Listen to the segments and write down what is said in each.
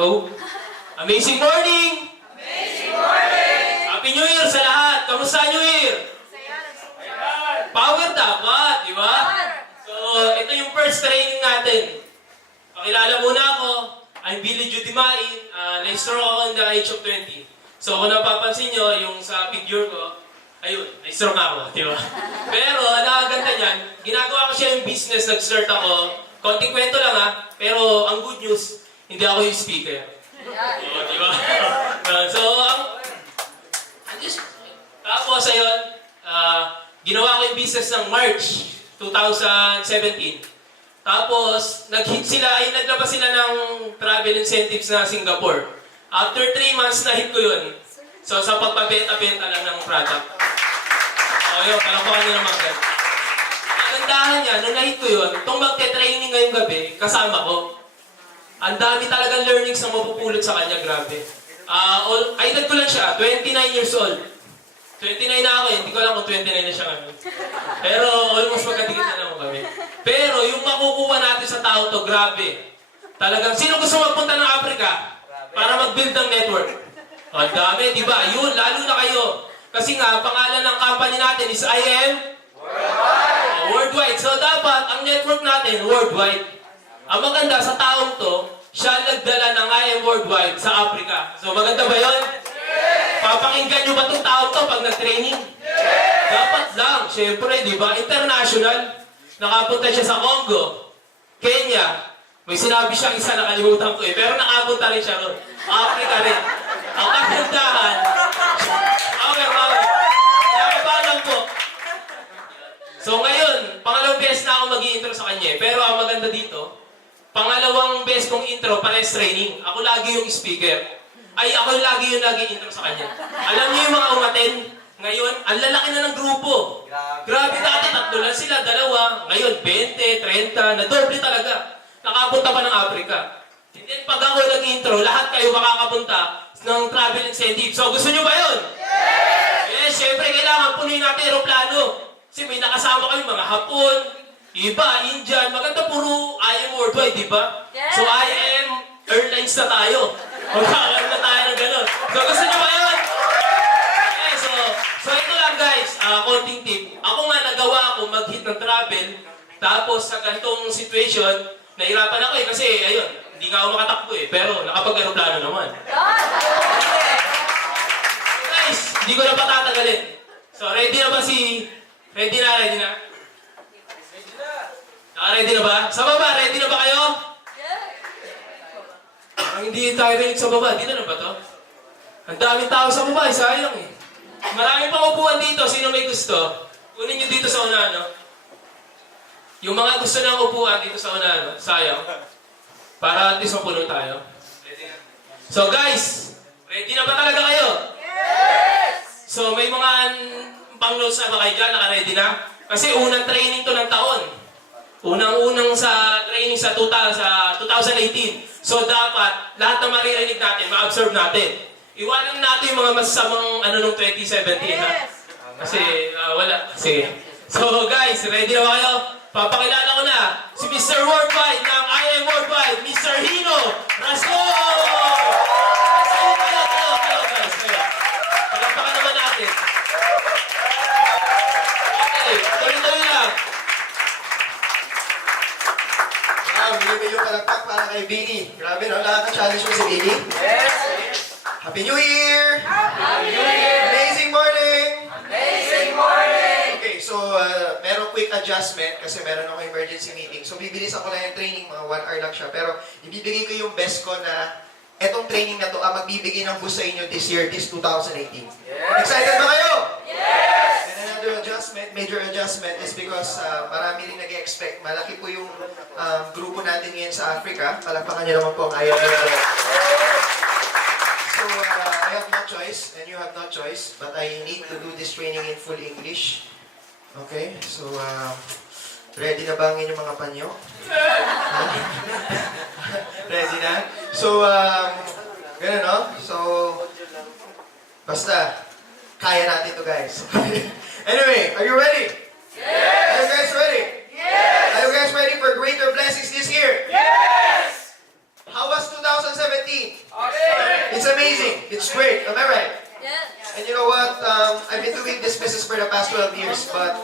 Hello? Amazing morning! Amazing morning! Happy New Year sa lahat! Kamusta New Year? Power dapat, di ba? So, ito yung first training natin. Pakilala muna ako. I'm Billy Judimain. Na-stroke ako in the age of 20. So, kung napapansin nyo, yung sa figure ko, ayun, na-stroke ako, di ba? Pero, nakaganda niyan, ginagawa ko siya yung business, nag-start ako. Konting kwento lang ha, pero ang good news, hindi ako yung speaker. Oo, di ba? So, tapos ayun, ginawa ko yung business ng March 2017. Tapos, nag-hit sila, ay naglabas sila ng travel incentives na Singapore. After 3 months, na-hit ko yun. So, sa pagpabenta-benta lang ng product. O yun, palapakan nyo naman agad. Kagandahan niya, nung na-hit ko yun, itong magte-training ngayong gabi, kasama ko. Ang dami talagang learnings na mapupulot sa kanya, grabe. Edad ko lang siya, 29 years old. 29 na ako eh, hindi ko alam kung 29 na siya ngayon. Pero almost magkatigit na naman kami. Pero yung makukuha natin sa tao to, grabe. Talagang, sino gusto magpunta ng Africa? Para mag-build ng network. Ang dami, di ba? Yun, lalo na kayo. Kasi nga, pangalan ng company natin is I am Worldwide. Worldwide. So dapat, ang network natin, worldwide. Ang maganda sa taong to, siya nagdala ng I am Worldwide sa Africa. So maganda ba yun? Papakinggan nyo ba itong tao to pag nag-training? Dapat lang, syempre, di ba? International. Nakapunta siya sa Congo, Kenya. May sinabi siyang isa, nakalimutan ko eh. Pero nakapunta rin siya ron. Africa rin. Ang kagandahan, power. Nakabalan po. So ngayon, pangalawang beses na ako mag-i-intro sa kanya. Pero ang maganda dito, pangalawang beses kong intro, pares training. Ako lagi yung speaker. Ako lagi yung nag-i-intro sa kanya. Alam niyo yung mga umaten? Ngayon, ang lalaki na ng grupo. Grabe dati, 3 lang sila, 2. Ngayon, 20, 30, na-doble talaga. Nakapunta pa ng Africa. And then, pag ako nag-intro, lahat kayo makakapunta ng travel incentive. So, gusto nyo ba yun? Yes, syempre, kailangan punuin natin aeroplano. Kasi may nakasama kami, mga Hapon, iba, Indian, maganda puro I am Worldwide, di ba? So, I am Airlines na tayo. Magkakaroon na tayo ng gano'n. So, gusto nyo ba yun? So ito lang guys, konting tip. Ako nga nagawa ako mag-hit ng travel, tapos sa ganitong situation, nahirapan ako eh, kasi ayun, hindi nga ako makatakbo eh, pero nakapag-aeroplano naman. Guys, hindi ko na patatagalin. So ready na ba Ready na? Ready na? Naka-ready na ba? Sa baba, ready na ba kayo? Hindi tayo rinig sa baba, dito na ba to? Ang daming tao sa baba, sayang eh. Maraming pang upuan dito. Sino may gusto? Kunin nyo dito sa unahan, no? Yung mga gusto ng upuan dito sa unahan, no? Sayang. Para at least mapuno tayo. So guys, ready na ba talaga kayo? Yes! So may mga pang-notes na ba kayo dyan? Naka-ready na? Kasi unang training to ng taon. Unang-unang sa training sa 2018. So dapat, lahat na maririnig natin, ma-absorb natin. Iwanan natin yung mga masasamang nung 2017, ha? Kasi, wala. Sige. So, guys, ready na ba kayo? Papakilala ko na si Mr. Worldwide ng I am Worldwide, Mr. Hino! Razon! Kayo, guys, kayo. Palagpakan naman natin. Okay, tuloy-tuloy lang. Bili yung kalakpak para kay Billy. Grabe, no? Lahat ng challenge mo si Billy? Yes! Happy New Year! Happy New Year! Amazing morning! Amazing morning! Okay, so merong quick adjustment kasi meron ako emergency meeting. So bibilisan ko lang yung training, mga 1 hour lang siya. Pero ibibigay ko yung best ko na etong training na to ang magbibigay ng boost sa inyo this year, this 2018. Yes! Excited ba kayo? Yes! And another adjustment, major adjustment is because marami rin nag-expect. Malaki po yung grupo natin ngayon sa Africa. Palakpakan niyo naman po ang ayaw nyo. So, I have no choice, and you have no choice, but I need to do this training in full English. Okay? So, ready na ba ang inyong mga panyo? Ready na? So, ganun, no? So, basta, kaya natin to guys. Anyway, are you ready? Yes! Are you guys ready? Yes! Are you guys ready for greater blessings this year? Yes! How was 2017? business for the past 12 years, but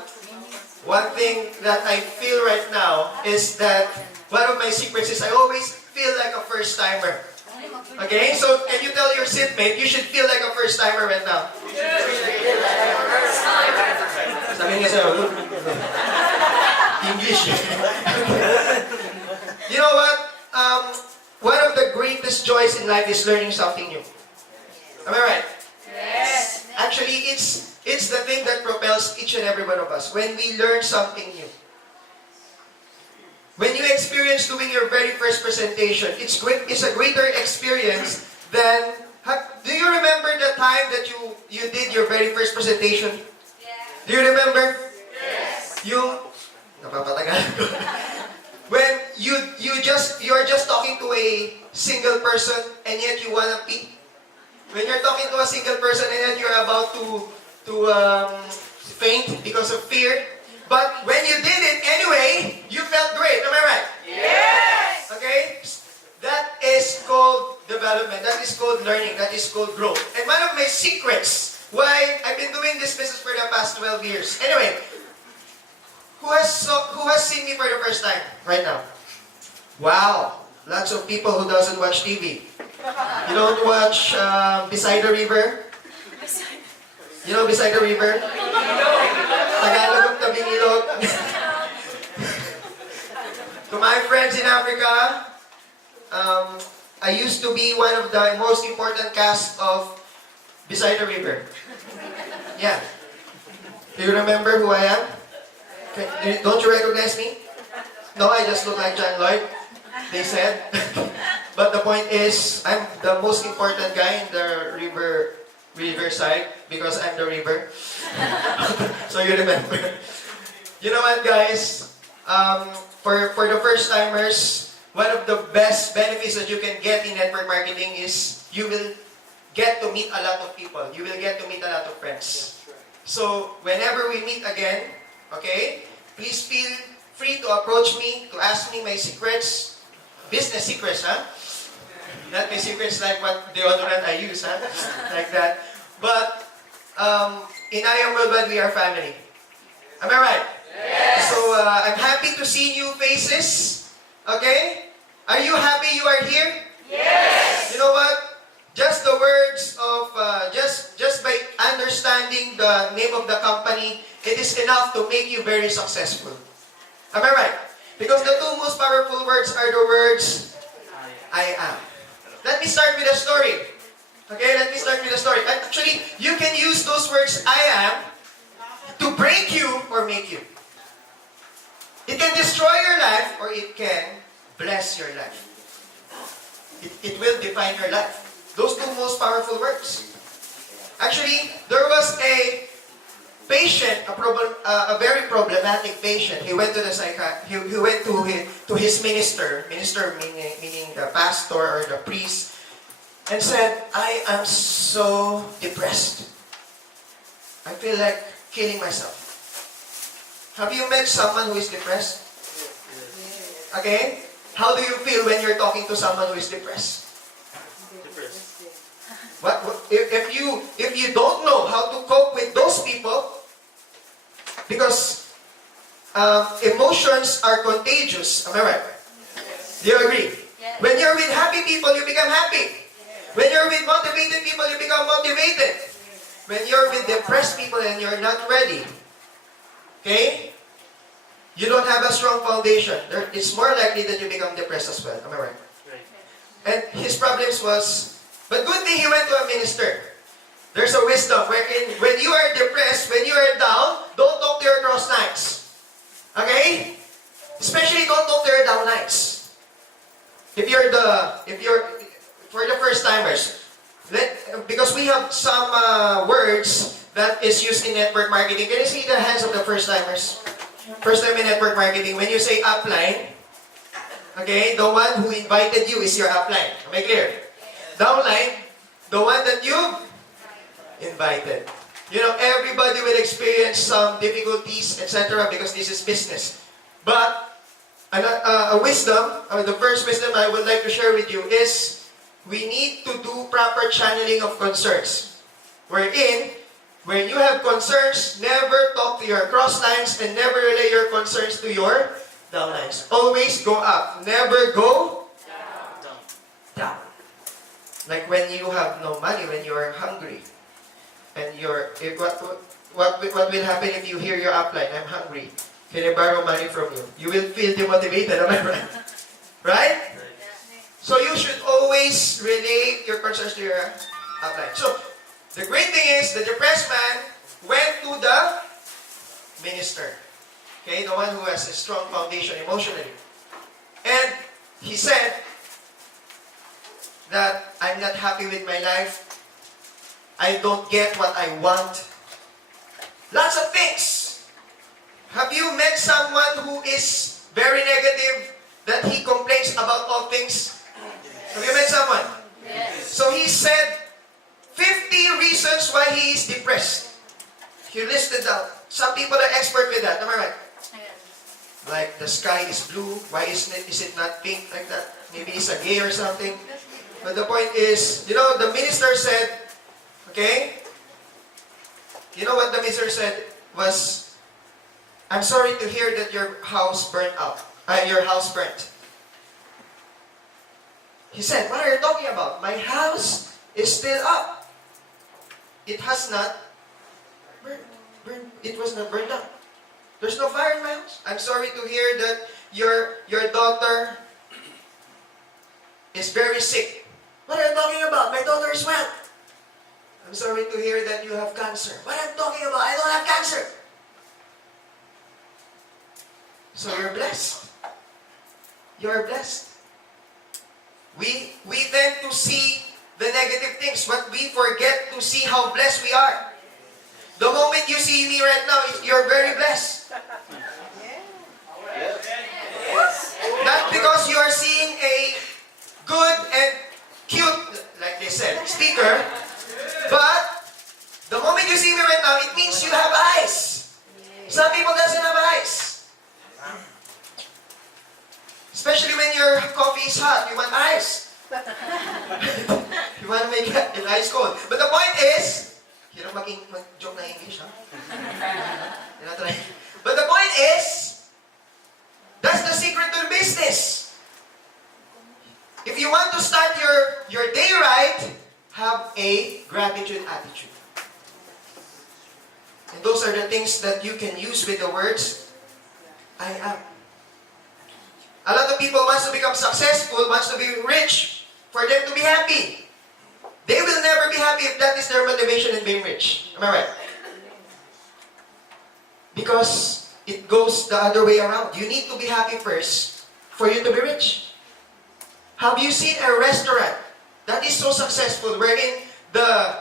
one thing that I feel right now is that one of my secrets is I always feel like a first-timer. Okay? So, can you tell your seatmate, you should feel like a first-timer right now? Sabi niya sa'yo, English. You know what? One of the greatest joys in life is learning something new. Am I right? Yes. Actually, it's the thing that propels each and every one of us when we learn something new. When you experience doing your very first presentation, it's a greater experience than... Do you remember the time that you did your very first presentation? Do you remember? Yes. Napapatagal ko. When you're just talking to a single person and yet you wanna pee. When you're talking to a single person and yet you're about to faint because of fear. But when you did it anyway, you felt great. Am I right? Yes. Okay? That is called development. That is called learning. That is called growth. And one of my secrets why I've been doing this business for the past 12 years. Anyway, who has seen me for the first time right now? Wow. Lots of people who doesn't watch TV. You don't watch Beside the River? You know Beside the River? Tagalog ng Tabing Ilog. To my friends in Africa, I used to be one of the most important cast of Beside the River. Yeah. Do you remember who I am? Don't you recognize me? No, I just look like John Lloyd, they said. But the point is, I'm the most important guy in the riverside because I'm the river. So you remember. You know what, guys? For the first timers, one of the best benefits that you can get in network marketing is you will get to meet a lot of people. You will get to meet a lot of friends. So whenever we meet again, okay, please feel free to approach me, to ask me my secrets, business secrets, huh? Not my secrets like what deodorant I use, huh? Like that. But in I Am Worldwide, we are family. Am I right? Yes. So I'm happy to see new faces. Okay? Are you happy you are here? Yes. You know what? Just the words of, just by understanding the name of the company, it is enough to make you very successful. Am I right? Because the two most powerful words are the words, I am. Let me start with a story. Okay, let me start with a story. Actually, you can use those words, I am, to break you or make you. It can destroy your life or it can bless your life. It will define your life. Those two most powerful words. Actually, there was a patient, a very problematic patient. He went to the he went to his minister meaning the pastor or the priest, and said, I am so depressed. I feel like killing myself. Have you met someone who is depressed? Okay? How do you feel when you're talking to someone who is depressed? What if you don't know how to cope with those people? Because emotions are contagious. Am I right? Do you agree? Yes. When you're with happy people, you become happy. When you're with motivated people, you become motivated. When you're with depressed people and you're not ready, okay? You don't have a strong foundation. It's more likely that you become depressed as well. Am I right? And his problems was, but good thing he went to a minister. There's a wisdom wherein when you are depressed, when you are down, don't talk to your cross nights. Okay? Especially don't talk to your down nights. If you're for the first timers, because we have some words that is used in network marketing. Can you see the hands of the first timers? First time in network marketing, when you say upline, okay, the one who invited you is your upline. Am I clear? Downline, the one that you invited. You know, everybody will experience some difficulties, etc. because this is business. But a wisdom, or the first wisdom I would like to share with you is we need to do proper channeling of concerns. Wherein, When you have concerns, never talk to your cross lines and never relay your concerns to your downlines. Always go up. Never go down. Like when you have no money, when you are hungry, and what will happen if you hear your upline? I'm hungry. Can I borrow money from you? You will feel demotivated, am I right? Right? So you should always relay your concerns to your upline. So the great thing is, the depressed man went to the minister. Okay, the one who has a strong foundation emotionally. And he said that I'm not happy with my life. I don't get what I want. Lots of things. Have you met someone who is very negative, that he complains about all things? Have you met someone? Yes. So he said 50 reasons why he is depressed. He listed down. Some people are expert with that. Am I right? Like the sky is blue. Why is it not pink like that? Maybe he's a gay or something. But the point is, the minister said, okay? You know what the minister said was, I'm sorry to hear that your house burned out. Your house burnt. He said, what are you talking about? My house is still up. It has not burned. It was not burned down. There's no fire in my house. I'm sorry to hear that your daughter is very sick. What are you talking about? My daughter is well. I'm sorry to hear that you have cancer. What am I talking about? I don't have cancer. So you're blessed. You're blessed. We tend to see the negative things, but we forget to see how blessed we are. The moment you see me right now, you're very blessed. Not because you are seeing a good and cute, like they said, speaker, but the moment you see me right now, it means you have eyes. Some people doesn't have eyes. Especially when your coffee is hot, you want ice. You want to make it ice cold. But the point is, hirap mag-joke na English, ha? But the point is, that's the secret to the business. If you want to start your day right, have a gratitude attitude. And those are the things that you can use with the words, I am. A lot of people wants to become successful, wants to be rich, for them to be happy. They will never be happy if that is their motivation in being rich. Am I right? Because it goes the other way around. You need to be happy first for you to be rich. Have you seen a restaurant that is so successful wherein the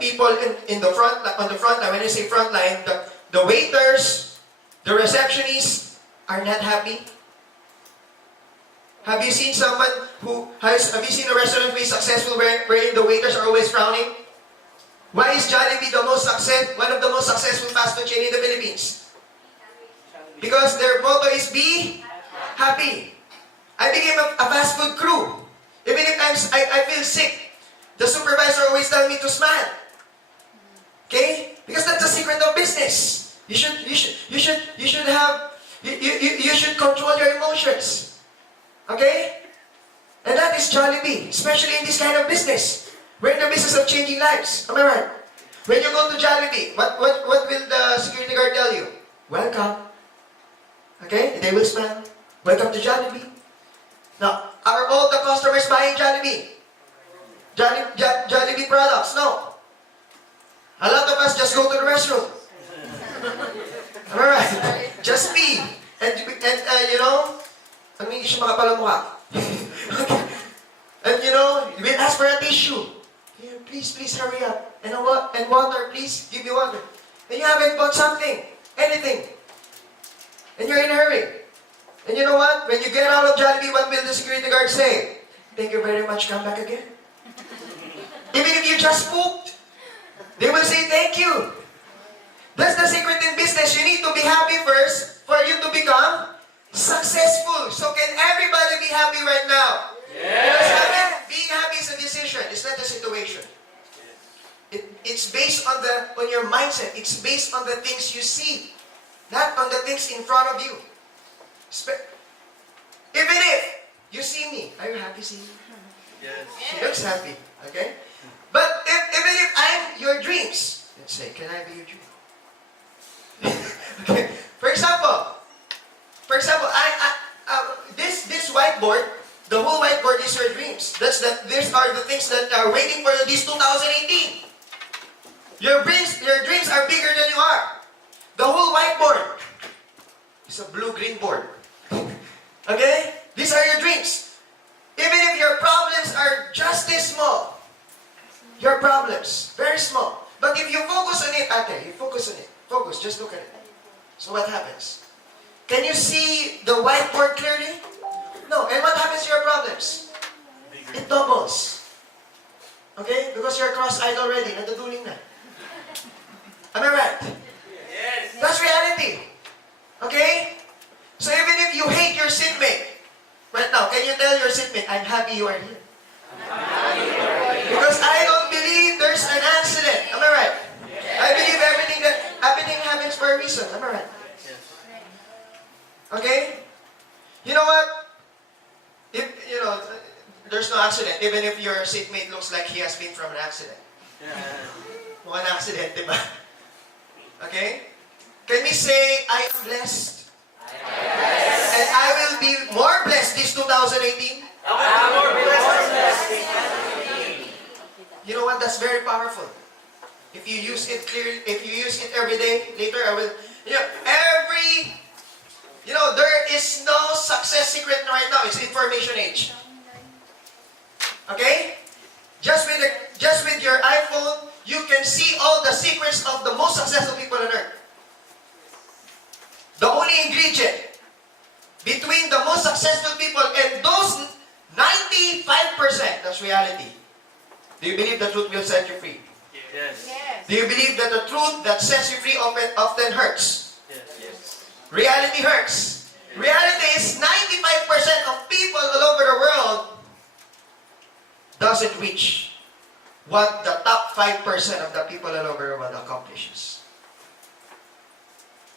people in the front, on the front line, when I say front line, the waiters, the receptionists are not happy? Have you seen have you seen a restaurant who is successful wherein the waiters are always frowning? Why is Jollibee one of the most successful fast food chain in the Philippines? Because their motto is be happy. I became a fast food crew. Even if I feel sick, the supervisor always tells me to smile. Okay? Because that's the secret of business. You should control your emotions. Okay? And that is Jollibee, especially in this kind of business. We're in the business of changing lives. Am I right? When you go to Jollibee, what will the security guard tell you? Welcome. Okay? They will smile. Welcome to Jollibee. Now, are all the customers buying Jollibee? Jollibee products? No. A lot of us just go to the restroom. Am I right? Just pee. And hindi siya makapalamukha. And we'll ask for a tissue. Here, please hurry up. And water, please, give me water. And you haven't bought something, anything. And you're in a hurry. And you know what? When you get out of Jollibee, what will the security guard say? Thank you very much, come back again. Even if you just pooped, they will say thank you. That's the secret in business. You need to be happy first for you to become successful. So can everybody be happy right now? Yes. Because being happy is a decision. It's not a situation. It's based on your mindset. It's based on the things you see, not on the things in front of you. Even if you see me, are you happy seeing me? Yes. She looks happy, okay? But even if I'm your dreams, let's say, can I be your dream? Okay. For example, this whiteboard, the whole whiteboard is your dreams. These are the things that are waiting for you this 2018. Your dreams are bigger than you are. The whole whiteboard is a blue-green board. Okay? These are your dreams. Even if your problems are just this small, your problems, very small. But if you focus on it, ate, you focus on it. Focus, just look at it. So what happens? Can you see the whiteboard clearly? No. And what happens to your problems? It doubles. Okay? Because you're cross-eyed already. Naduduling na. Am I right? Yes. That's reality. Okay? So even if you hate your seatmate, right now, can you tell your seatmate, I'm happy you are here? Because I don't believe there's an accident. Am I right? I believe everything happens for a reason. Am I right? Okay? You know what? If there's no accident, even if your seatmate looks like he has been from an accident. Mukhang accident, diba? Okay? Can we say, I am blessed? And I will be more blessed this 2018? You know what? That's very powerful. If you use it clearly, if you use it every day, later I will, there is no success secret right now. It's information age. Okay? Just with your iPhone, you can see all the secrets of the most successful people on earth. The only ingredient between the most successful people and those 95%, that's reality. Do you believe the truth will set you free? Yes. Do you believe that the truth that sets you free often hurts? Yes. Reality hurts. Reality is 95% of people all over the world doesn't reach what the top 5% of the people all over the world accomplishes.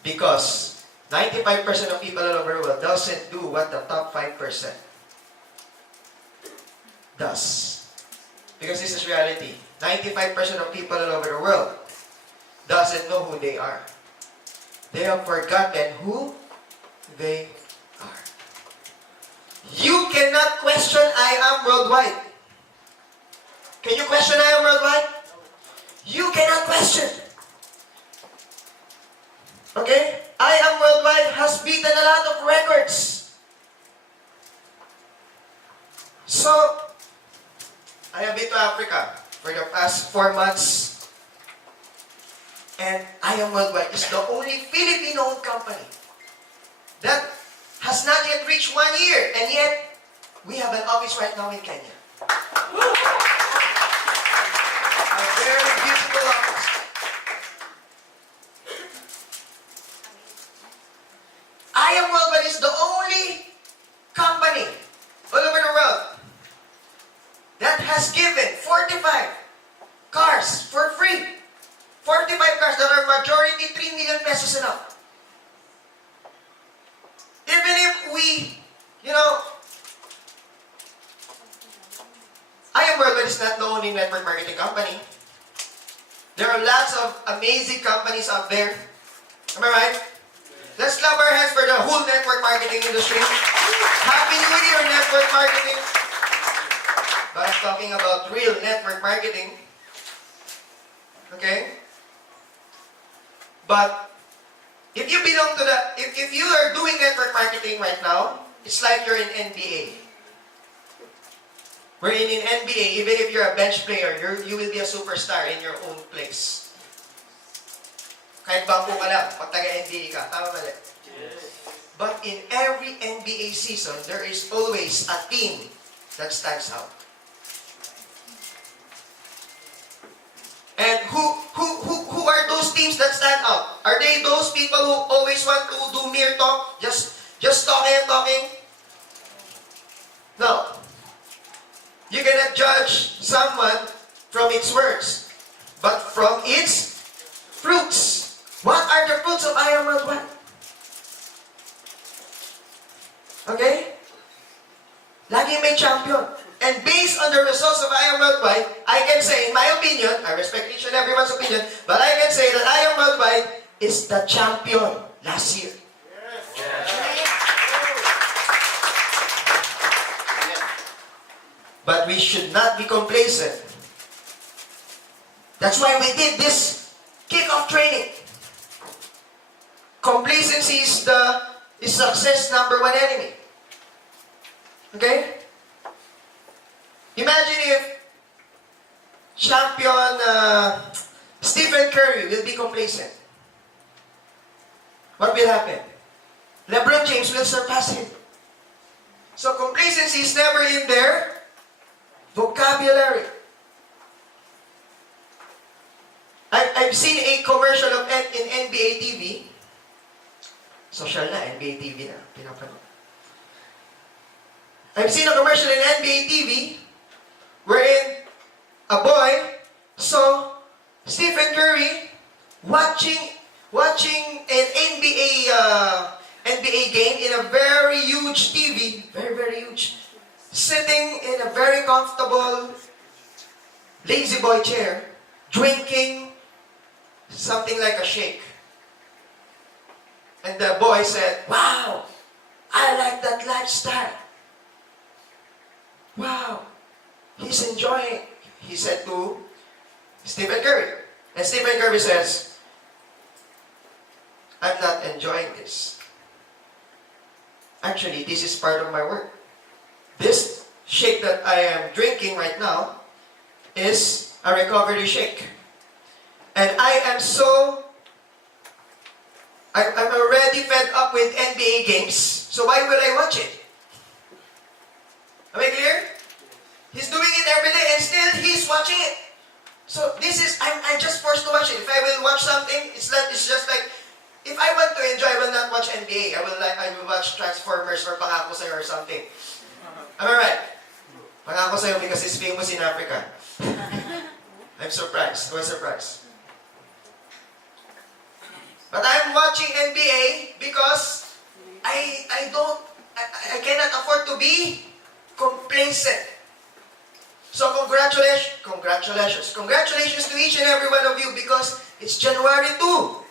Because 95% of people all over the world doesn't do what the top 5% does. Because this is reality. 95% of people all over the world doesn't know who they are. They have forgotten who they are. You cannot question I am worldwide. Can you question I am worldwide? You cannot question. Okay? I am worldwide has beaten a lot of records. So, I have been to Africa for the past 4 months. And I am worldwide is the only Filipino-owned company that has not yet reached 1 year. And yet, we have an office right now in Kenya. A very beautiful office. I am worldwide is the only company all over the world that has given 45 cars for free. 45 cars that are majority 3 million pesos and up. Even if we, I am worldwide is not the only network marketing company. There are lots of amazing companies out there. Am I right? Let's clap our hands for the whole network marketing industry. Happy New Year, network marketing. But I'm talking about real network marketing. Okay? But if you belong to if you are doing network marketing right now, it's like you're in NBA. Wherein in NBA, even if you're a bench player, you will be a superstar in your own place. Kahit bangko ka lang, pag taga-NBA ka, tama mali. Yes. But in every NBA season, there is always a team that stands out. And who are those teams that stand out? Are they those people who always want to do mere talk? Just talking and talking? No. You cannot judge someone from its words. but from its fruits. What are the fruits of I Am Worldwide? Okay? Lagi may champion. And based on the results of I Am Worldwide, I can say, in my opinion, I respect each and everyone's opinion, but I can say that I Am Worldwide is the champion last year. But we should not be complacent. That's why we did this kick-off training. Complacency is success number one enemy. Okay? Imagine if champion Stephen Curry will be complacent. What will happen? LeBron James will surpass him. So complacency is never in their vocabulary. I've seen a commercial of in NBA TV. Social na, NBA TV na. Pinapanood. I've seen a commercial in NBA TV wherein a boy saw Stephen Curry watching an NBA game in a very huge TV, very huge, sitting in a very comfortable lazy boy chair, drinking something like a shake. And the boy said, "Wow, I like that lifestyle. Wow, he's enjoying," he said to Stephen Curry. And Stephen Curry says, "I'm not enjoying this. Actually, this is part of my work. This shake that I am drinking right now is a recovery shake. And I'm already fed up with NBA games, so why will I watch it?" Am I clear? He's doing it every day and still he's watching it. So I'm just forced to watch it. If I will watch something, it's just like, if I want to enjoy, I will not watch NBA. I will watch Transformers or Pangako Sa'yo or something. Am I right? Pangako Sa'yo because it's famous in Africa. I'm surprised. I was surprised. But I'm watching NBA because I cannot afford to be complacent. So congratulations to each and every one of you because it's January 2.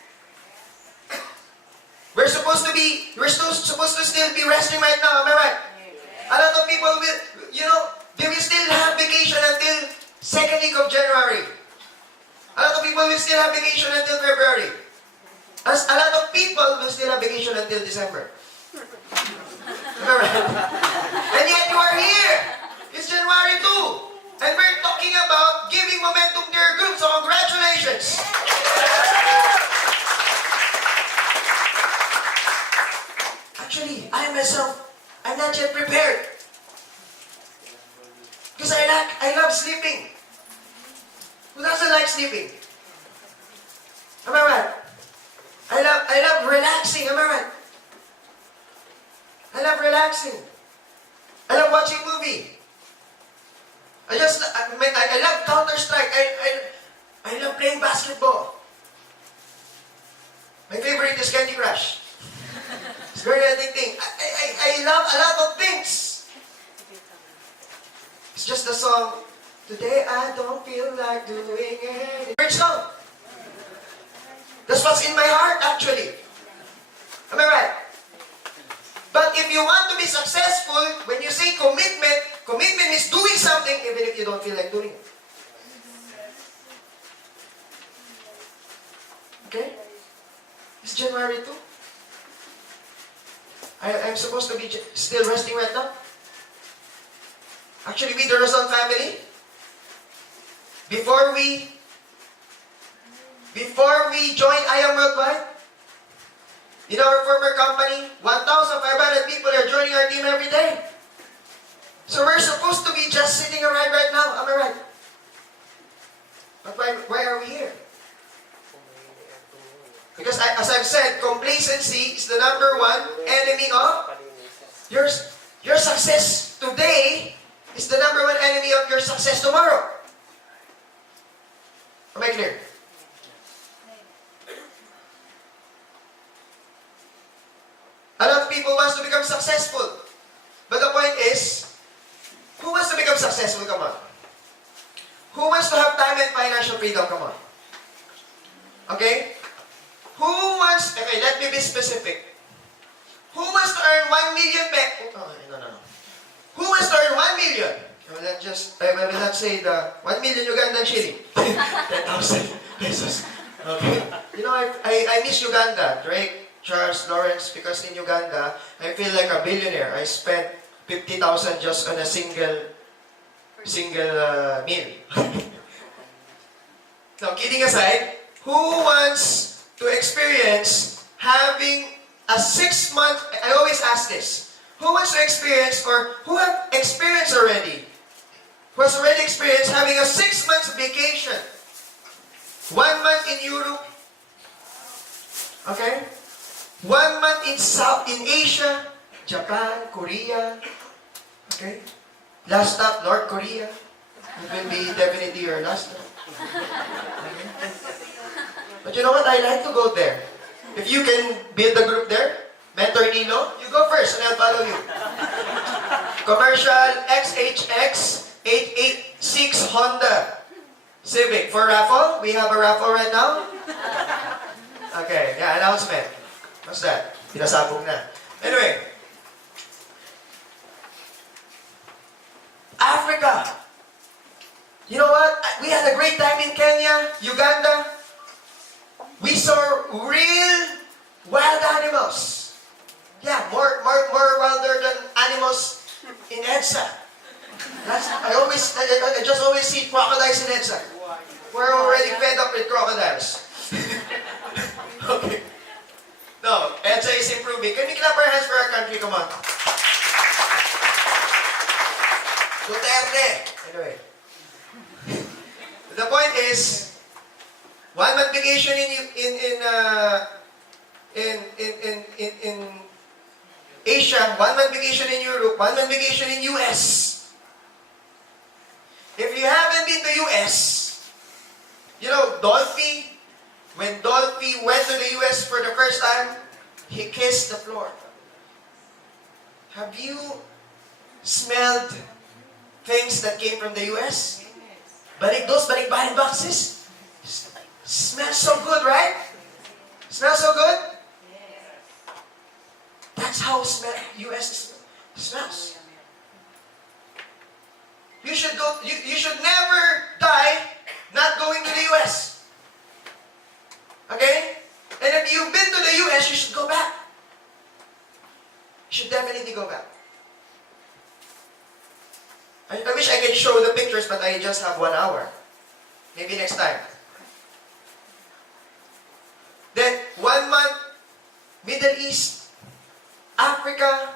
We're supposed to still be resting right now, am I right? A lot of people will, they will still have vacation until second week of January. A lot of people will still have vacation until February. As a lot of people will still have vacation until December. Am I right? And yet you are here. It's January 2. And we're talking about giving momentum to your group. So congratulations. Actually, I myself, I'm not yet prepared. Because I love sleeping. Who doesn't like sleeping? Am I right? I love relaxing, am I right? I love relaxing. I love watching movie. I love Counter-Strike. I love playing basketball. My favorite is Candy Crush. It's very addicting. I love a lot of things. It's just the song, "Today I don't feel like doing it." Great song. That's what's in my heart, actually. Am I right? But if you want to be successful, when you say commitment is doing something even if you don't feel like doing it. Okay? It's January 2. I'm supposed to be still resting right now. Actually, with the Razon family, before we joined I Am Worldwide, in our former company, 1,500 people are joining our team every day. So we're supposed to be just sitting around right now, am I right? But why are we here? Because as I've said, complacency is the number one enemy of your success today is the number one enemy of your success tomorrow. Am I clear? A lot of people wants to become successful. But the point is, who wants to become successful? Come on. Who wants to have time and financial freedom? Come on. Okay? Who wants, okay, let me be specific. Who wants to earn 1 million oh, no. Who wants to earn 1 million? I will not say the 1 million Ugandan shilling. 10,000 pesos. Okay. You know, I miss Uganda, Drake, Charles, Lawrence, because in Uganda, I feel like a billionaire. I spent 50,000 just on a single meal. Now, kidding aside, who wants to experience having a 6-month, I always ask this, who wants to experience or who have experienced already, who has already experienced having a 6 months vacation, 1 month in Europe, okay, 1 month in Asia, Japan, Korea, okay, last stop, North Korea, it will be definitely your last stop. But you know what? I like to go there. If you can build a group there, Mentor Hino, you go first and I'll follow you. Commercial XHX 886 Honda Civic. For raffle, we have a raffle right now. Okay, yeah, announcement. What's that? Pinasabog na. Anyway. Africa. You know what? We had a great time in Kenya, Uganda. We saw real wild animals. Yeah, more wilder than animals in EDSA. I just always see crocodiles in EDSA. We're already fed up with crocodiles. Okay. No, EDSA is improving. Can we clap our hands for our country? Come on. Duterte. Anyway. The point is, 1 month vacation in Asia, 1 month vacation in Europe, 1 month vacation in US. If you haven't been to US, you know, Dolphy, when Dolphy went to the US for the first time, he kissed the floor. Have you smelled things that came from the US? Those balikbayan boxes? Smells so good, right? Smells so good? That's how US smells. You should never die not going to the US. Okay? And if you've been to the US, you should go back. You should definitely go back. I wish I could show the pictures, but I just have 1 hour. Maybe next time. Then, 1 month, Middle East, Africa,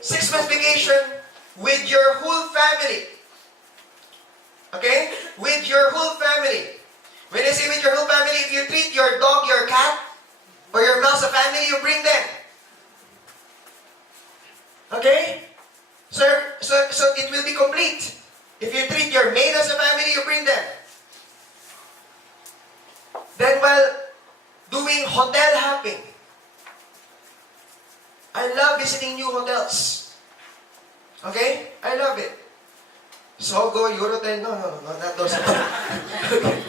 6 months vacation with your whole family. Okay? With your whole family. When I say with your whole family, if you treat your dog, your cat, or your mouse a family, you bring them. Okay? So it will be complete. If you treat your maid as a family, you bring them. Then while doing hotel hopping, I love visiting new hotels. Okay? I love it. Sogo, Eurotel, no, not those. Okay.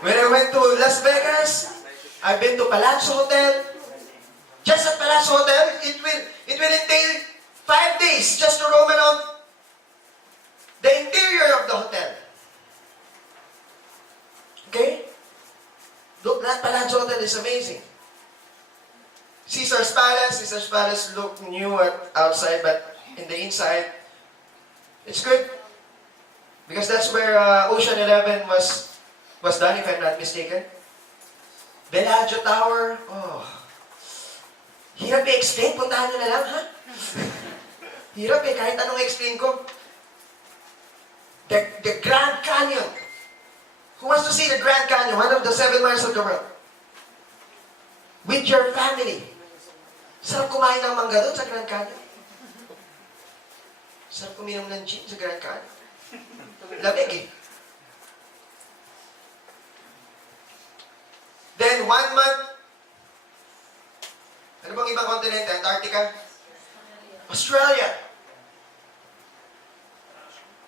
When I went to Las Vegas, I've been to Palazzo Hotel. Just at Palazzo Hotel, it will entail 5 days just to roam around the interior of the hotel. Okay? Look, that Palazzo Hotel is amazing. Caesar's Palace look new outside, but in the inside, it's good. Because that's where Ocean 11 was done, if I'm not mistaken. Bellagio Tower, oh. Hirap i-explain, puntahan nyo na lang, ha? Hirap kahit anong explain ko. The Grand Canyon. Who wants to see the Grand Canyon, one of the 7 wonders of the world? With your family. Sarap kumain ng mangga doon sa Grand Canyon. Sarap kuminom ng gin sa Grand Canyon. Lamig eh. 1 month. Ano bang ibang continent? Antarctica? Australia.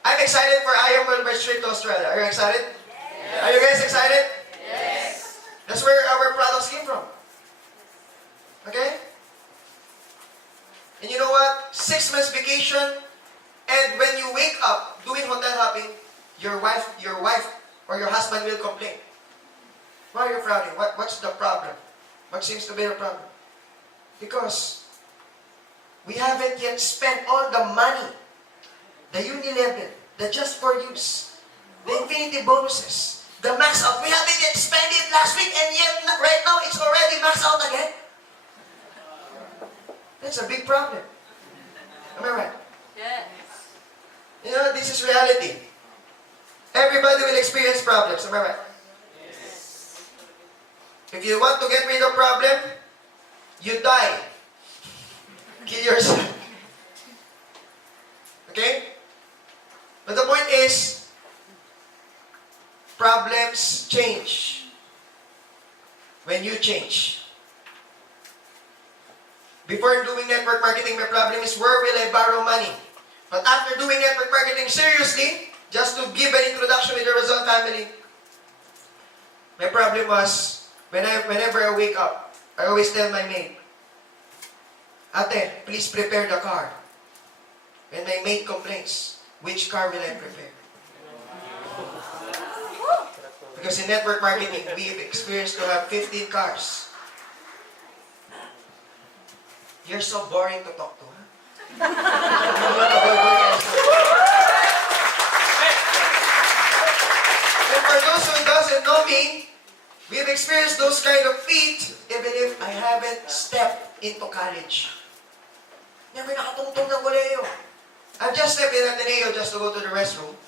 I'm excited for Ayaw Melbourne trip to Australia. Are you excited? Are you guys excited? Yes. That's where our products came from. Okay? And you know what? 6 months vacation, and when you wake up doing hotel hopping, your wife or your husband will complain. Why are you frowning? What's the problem? What seems to be the problem? Because we haven't yet spent all the money, the uni-level, the just for use, the infinity bonuses, the max out. We haven't yet spent it last week, and yet right now it's already maxed out again. That's a big problem. Am I right? Yes. You know, this is reality. Everybody will experience problems. Am I right? If you want to get rid of problem, you die. Kill yourself. Okay? But the point is, problems change when you change. Before doing network marketing, my problem is where will I borrow money? But after doing network marketing seriously, just to give an introduction with the Razon family, my problem was, whenever I wake up, I always tell my maid, Ate, please prepare the car. When my maid complains, which car will I prepare? Because in network marketing, we've experienced to have 15 cars. You're so boring to talk to, huh? And for those who doesn't know me, we've experienced those kind of feat even if I haven't stepped into college. Never nakatungtong ng koleyo. I've just stepped in Ateneo just to go to the restroom.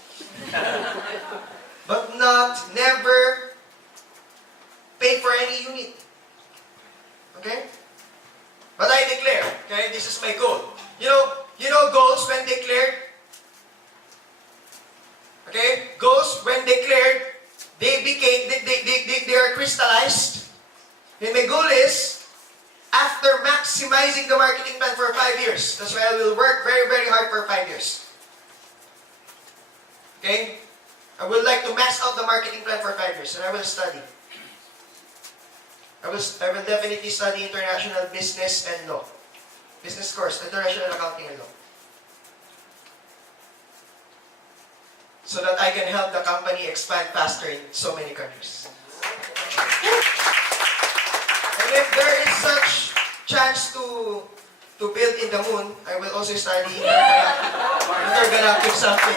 But never paid for any unit. Okay? But I declare, okay, this is my goal. You know goals when declared? Okay? Goals when declared, they are crystallized. And my goal is, after maximizing the marketing plan for 5 years, that's why I will work very, very hard for 5 years. Okay? I would like to max out the marketing plan for 5 years, and I will study. I will definitely study international business and law. Business course, international accounting and law. So that I can help the company expand faster in so many countries. And if there is such chance to build in the moon, I will also study intergalactic something.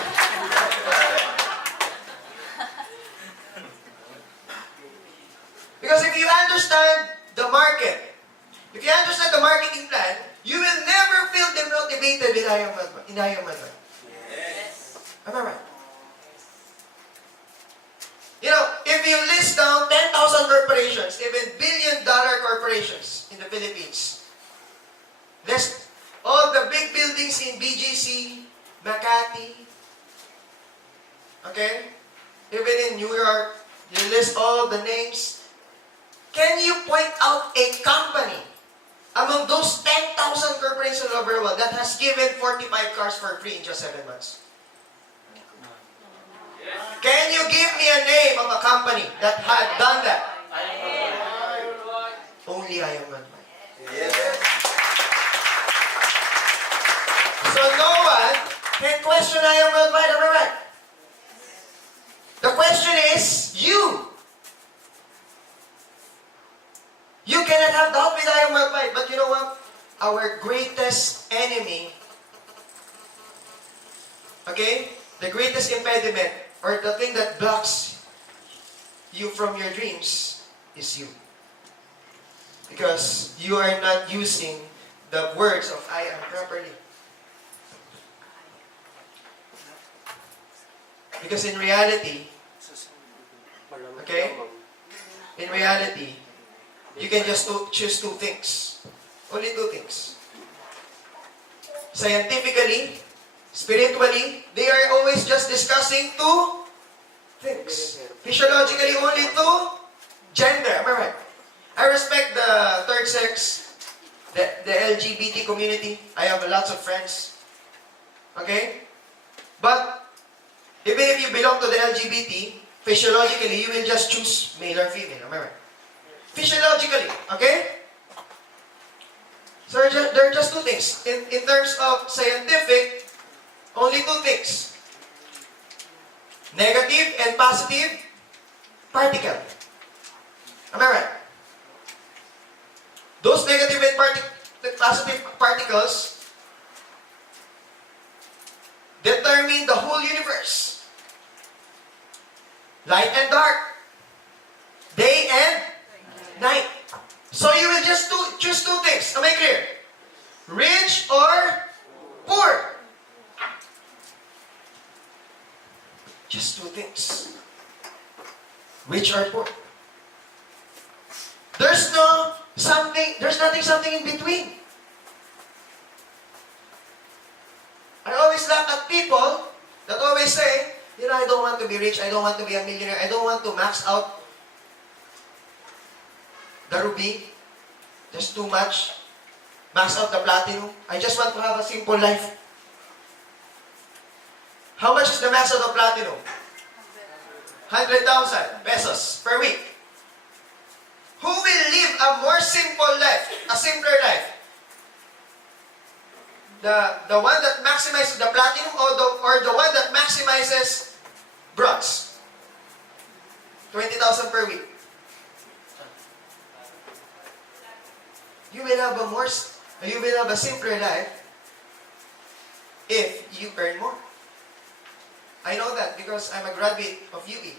Because if you understand the market, if you understand the marketing plan, you will never feel demotivated in Ayaw Malman. Yes. Am I right? You know, if you list down 10,000 corporations, even billion-dollar corporations in the Philippines, list all the big buildings in BGC, Makati, okay? Even in New York, you list all the names. Can you point out a company among those 10,000 corporations all over the world that has given 45 cars for free in just 7 months? Can you give me a name of a company that had done that? Only I am one. So no one can question I am worldwide, am I right? The question is, you. You cannot have doubt with I am worldwide. But you know what? Our greatest enemy, okay? The greatest impediment, or the thing that blocks you from your dreams, is you. Because you are not using the words of I am properly. Because in reality, okay? In reality, you can just choose 2 things. Only 2 things. Scientifically, spiritually, they are always just discussing 2 things. Physiologically, only 2. Gender, am I right? the LGBT community. I have lots of friends. Okay? But, even if you belong to the LGBT, physiologically, you will just choose male or female. Am I right? Physiologically. Okay? So, there are just two things. In terms of scientific, only two things. Negative and positive particle. Am I right? Those negative and positive particles determine the whole universe. Light and dark. Day and night. So you will just choose two things. Am I clear? Rich or poor. Just two things. Rich or poor. There's nothing in between. I always laugh at people that always say, I don't want to be rich, I don't want to be a millionaire, I don't want to max out the ruby. There's too much. Max out the platinum. I just want to have a simple life. How much is the max out of platinum? 100,000 pesos per week. Who will live a more simple life, a simpler life? The one that maximizes the platinum or the one that maximizes bronze? 20,000 per week. You will have a simpler life if you earn more. I know that because I'm a graduate of UE.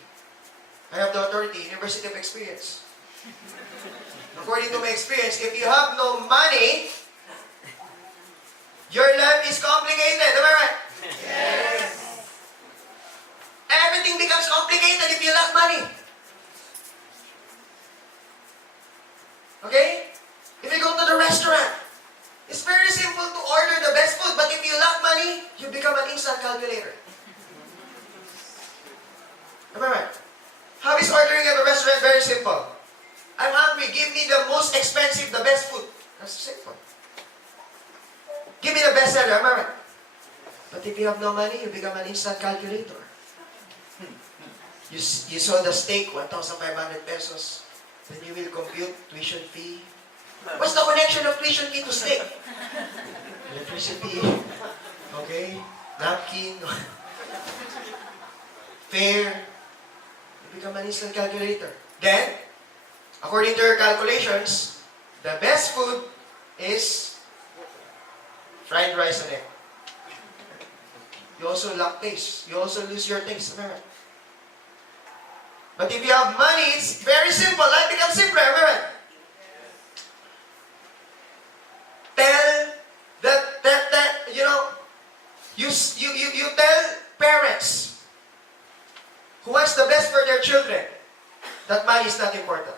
I have the authority, University of Experience. According to my experience, if you have no money, your life is complicated. Am I right? Yes. Everything becomes complicated if you lack money. Okay? If you go to the restaurant, it's very simple to order the best food, but if you lack money, you become an instant calculator. Am I right? How is ordering at a restaurant very simple? I'm hungry, give me the most expensive, the best food. That's simple. Give me the best seller, am I right? But if you have no money, you become an instant calculator. You saw the steak, 1,500 pesos. Then you will compute tuition fee. What's the connection of tuition fee to steak? Electricity. Okay? Napkin. Fare. You become an instant calculator. Then, according to your calculations, the best food is fried rice and egg. You also lack taste. You also lose your taste. Am I right? But if you have money, it's very simple. Life becomes simpler. Am I right? You tell parents who wants the best for their children that money is not important.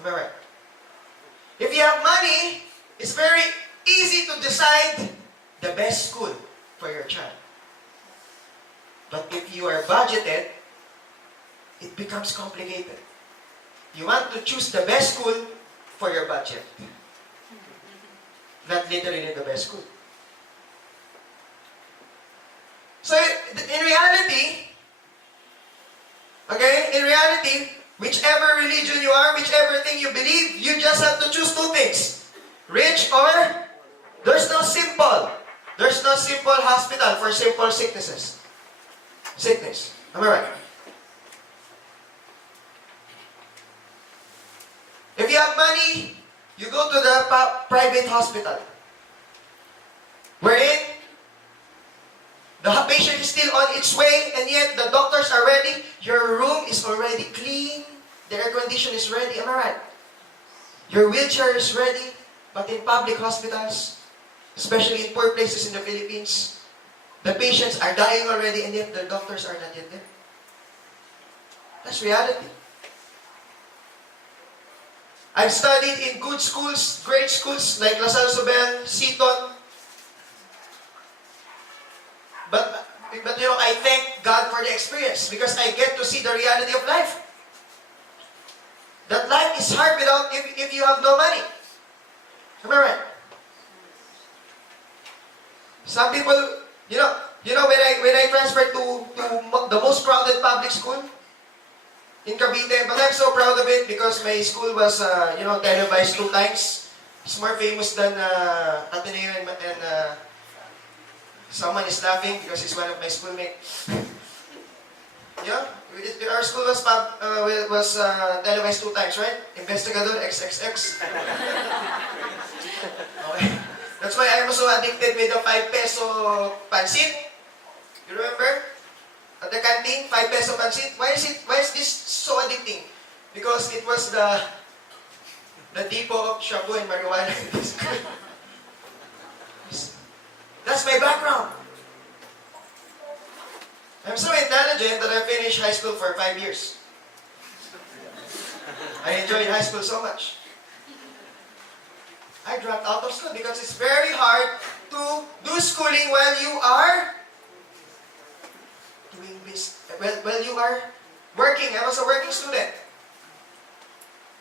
Am I right? If you have money, it's very easy to decide the best school for your child. But if you are budgeted, it becomes complicated. You want to choose the best school for your budget. Not literally the best school. So, in reality, whichever religion you are, whichever thing you believe, you just have to choose two things. Rich or, there's no simple hospital for simple sicknesses. Sickness. Am I right? If you have money, you go to the private hospital, wherein the patient is still on its way, and yet the doctors are ready. Your room is already clean. The air condition is ready. Am I right? Your wheelchair is ready. But in public hospitals, especially in poor places in the Philippines, the patients are dying already, and yet the doctors are not yet there. That's reality. I've studied in good schools, great schools like La Salle Sobel, Seton. But I thank God for the experience because I get to see the reality of life. That life is hard without if you have no money. Am I right? Some people, you know when I transferred to the most crowded public school in Cavite, but I'm so proud of it because my school was televised 2 times. It's more famous than Ateneo and someone is laughing because he's one of my schoolmates. Yeah, our school was televised 2 times, right? Investigador XXX. Okay. That's why I was so addicted with the 5 peso pancit. You remember? At the canteen, 5 peso pancit. Why is this so addicting? Because it was the depot of shabu and marijuana in this school. That's my background. I'm so intelligent that I finished high school for 5 years. I enjoyed high school so much. I dropped out of school because it's very hard to do schooling while you are doing this. While you are working. I was a working student.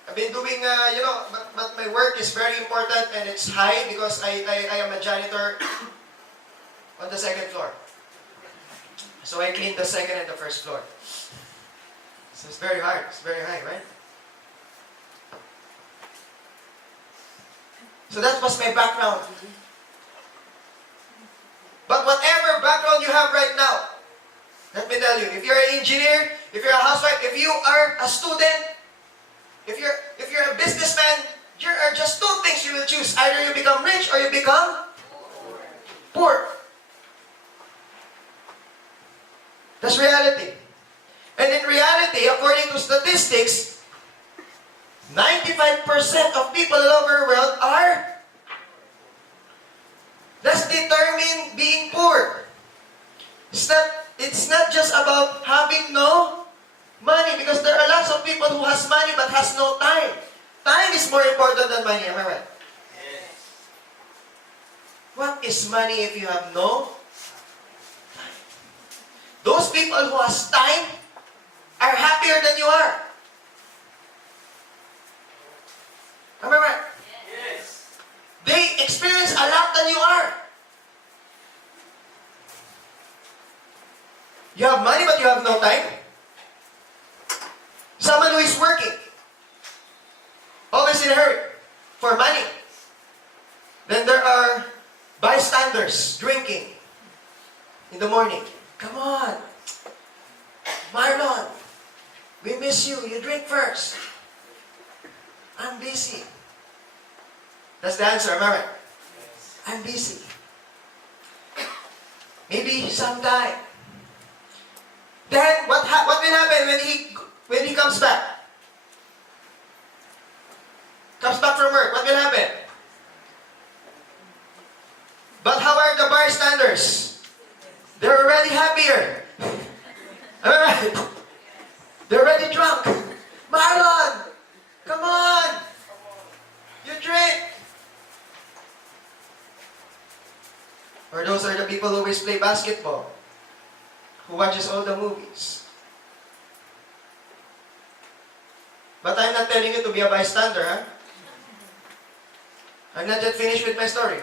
I've been doing, but my work is very important and it's high because I am a janitor on the 2nd floor. So I clean the 2nd and the 1st floor. So it's very hard. It's very high, right? So that was my background. But whatever background you have right now, let me tell you, if you're an engineer, if you're a housewife, if you are a student, if you're a businessman, there are just 2 things you will choose. Either you become rich or you become poor. That's reality. And in reality, according to statistics, 95% of people all over the world are that's determined being poor. It's not just about having no money because there are lots of people who has money but has no time. Time is more important than money, am I right? Yes. What is money if you have no time? Those people who has time are happier than you are. Am I right? Yes. They experience a lot than you are. You have money but you have no time. Someone who is working, always in a hurry for money. Then there are bystanders drinking in the morning. Come on, Marlon, we miss you. You drink first. I'm busy. That's the answer, am I right? I'm busy. Maybe sometime. Then what will happen when he comes back? Comes back from work, what will happen? But how are the bystanders? They're already happier. Am I right? They're already drunk. Marlon, come on. You drink. Or those are the people who always play basketball, who watches all the movies. But I'm not telling you to be a bystander, huh? I'm not yet finished with my story.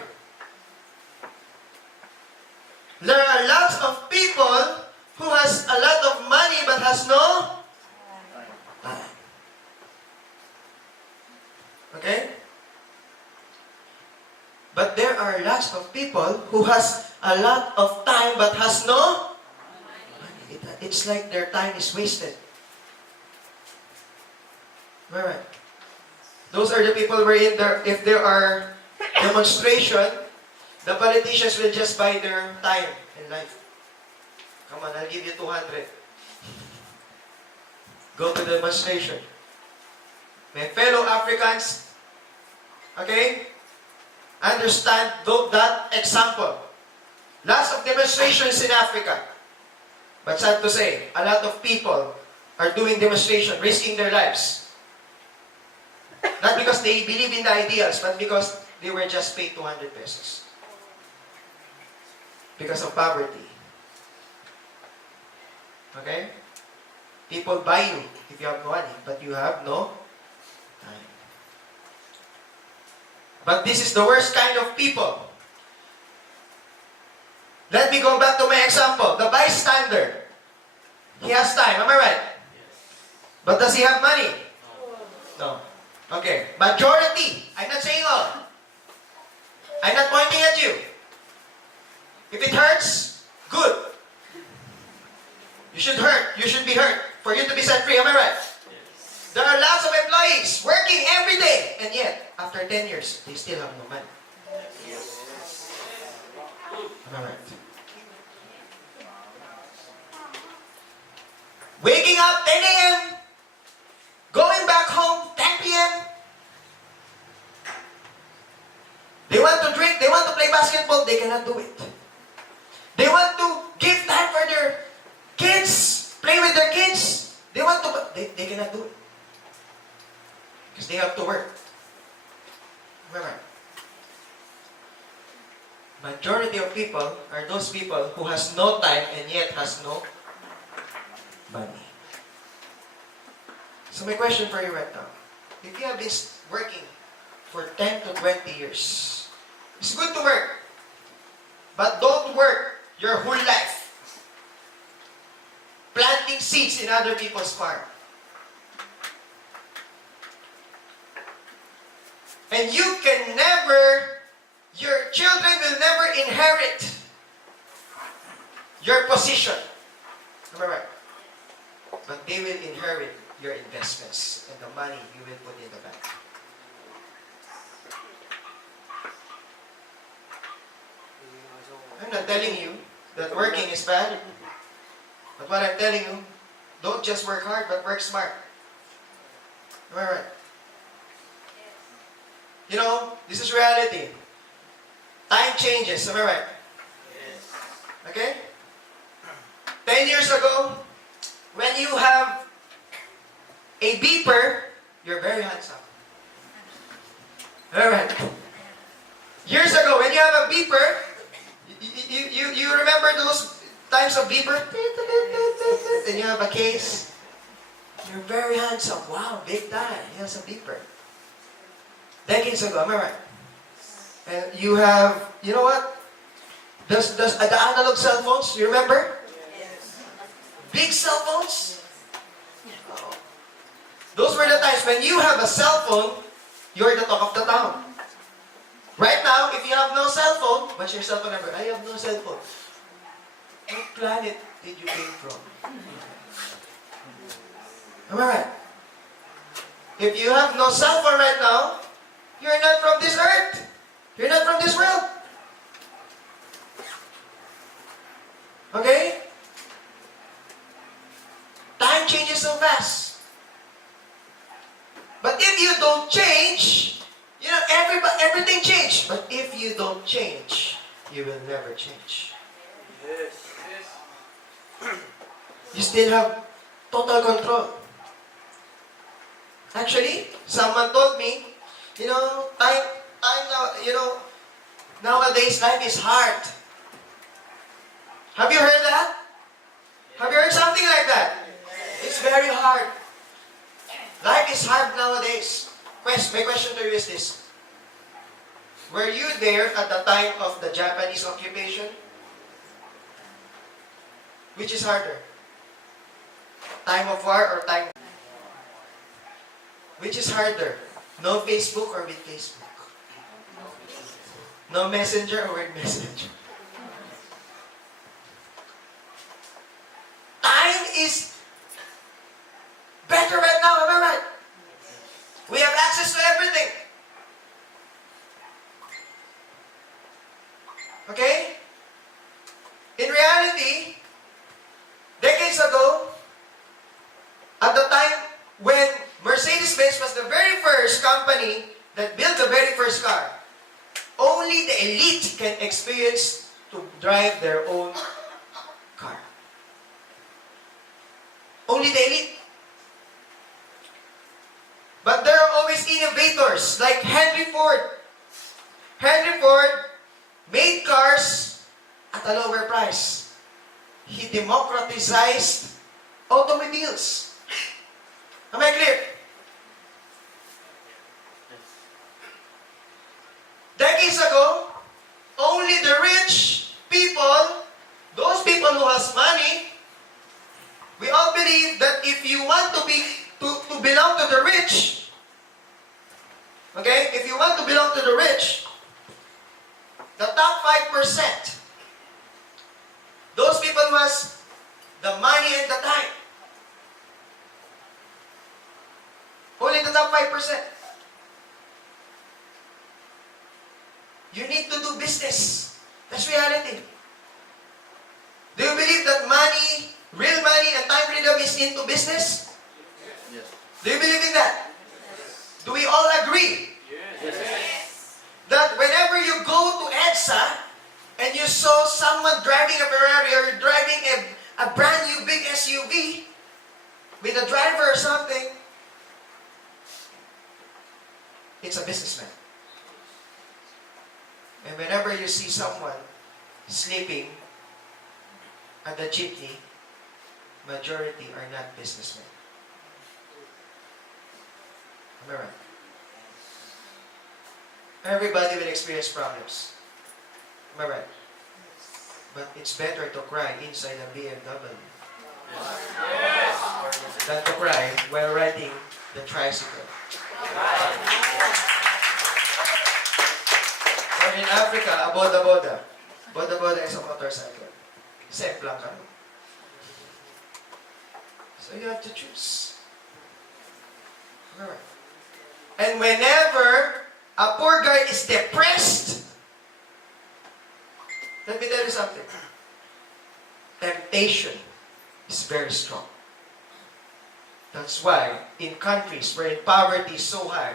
There are lots of people who has a lot of money but has no time. Okay? But there are lots of people who has a lot of time but has no money. It's like their time is wasted. Alright. Those are the people wherein if there are demonstration, the politicians will just buy their time in life. Come on, I'll give you 200. Go to the demonstration. My fellow Africans, okay, understand that example. Lots of demonstrations in Africa. But sad to say, a lot of people are doing demonstration, risking their lives. Not because they believe in the ideals, but because they were just paid 200 pesos. Because of poverty. Okay? People buy you if you have no money, but you have no time. But this is the worst kind of people. Let me go back to my example. The bystander. He has time, am I right? But does he have money? No. Okay. Majority. I'm not saying all. I'm not pointing at you. If it hurts, good. You should hurt. You should be hurt for you to be set free. Am I right? There are lots of employees working every day, and yet, after 10 years, they still have no money. Am I right? Waking up 10 a.m., going back home 10 p.m. They want to drink, they want to play basketball, they cannot do it. They want to give time for their kids, play with their kids. They want to, they cannot do it. Because they have to work. Remember, majority of people are those people who has no time and yet has no money. So my question for you right now, if you have been working for 10 to 20 years, it's good to work, but don't work your whole life planting seeds in other people's farm. And you can never, your children will never inherit your position. Am I right? But they will inherit your investments and the money you will put in the bank. I'm not telling you that working is bad. But what I'm telling you, don't just work hard, but work smart. Am I right? You know, this is reality. Time changes, am I right? Okay? 10 years ago, when you have a beeper, you're very handsome. Am I right? Years ago, when you have a beeper, you remember those times of beeper? And you have a case. You're very handsome. Wow, big guy. He has a beeper. Decades ago, am I right? And you have, you know what? Does the analog cell phones, you remember? Big cell phones? Oh. Those were the times when you have a cell phone, you're the talk of the town. Right now, if you have no cell phone, what's your cell phone number? I have no cell phone. What planet did you came from? Am I right? If you have no cell phone right now, you're not from this earth. You're not from this world. Okay? Time changes so fast. But if you don't change, you know, everything changes. But if you don't change, you will never change. You still have total control. Actually, someone told me, you know, nowadays life is hard. Have you heard that? Have you heard something like that? It's very hard. Life is hard nowadays. My question to you is this. Were you there at the time of the Japanese occupation? Which is harder? Time of war or time? Which is harder? No Facebook or with Facebook? No Messenger or with Messenger? Time is better right now, am I right? We have access to everything. Okay? In reality, decades ago, at the time when Mercedes-Benz was the very first company that built the very first car, only the elite can experience to drive their own car. Only the elite. But there are always innovators like Henry Ford. Henry Ford made cars at a lower price. He democratized automobiles. Am I clear? years ago, only the rich people, those people who has money, we all believe that if you want to belong to the rich, okay, if you want to belong to the rich, the top 5%, those people who has the money and the time, only the top 5%. You need to do business. That's reality. Do you believe that money, real money and time freedom is into business? Yes. Do you believe in that? Do we all agree Yes. that whenever you go to EDSA and you saw someone driving a Ferrari or driving a brand new big SUV with a driver or something, it's a businessman. And whenever you see someone sleeping at the jeepney, majority are not businessmen. Am I right? Everybody will experience problems. Am I right? But it's better to cry inside a BMW than to cry while riding the tricycle. Or in Africa, a boda-boda. Boda-boda is a motorcycle. Same lang kami. So you have to choose. Alright. And whenever a poor guy is depressed, let me tell you something. Temptation is very strong. That's why in countries where poverty is so high,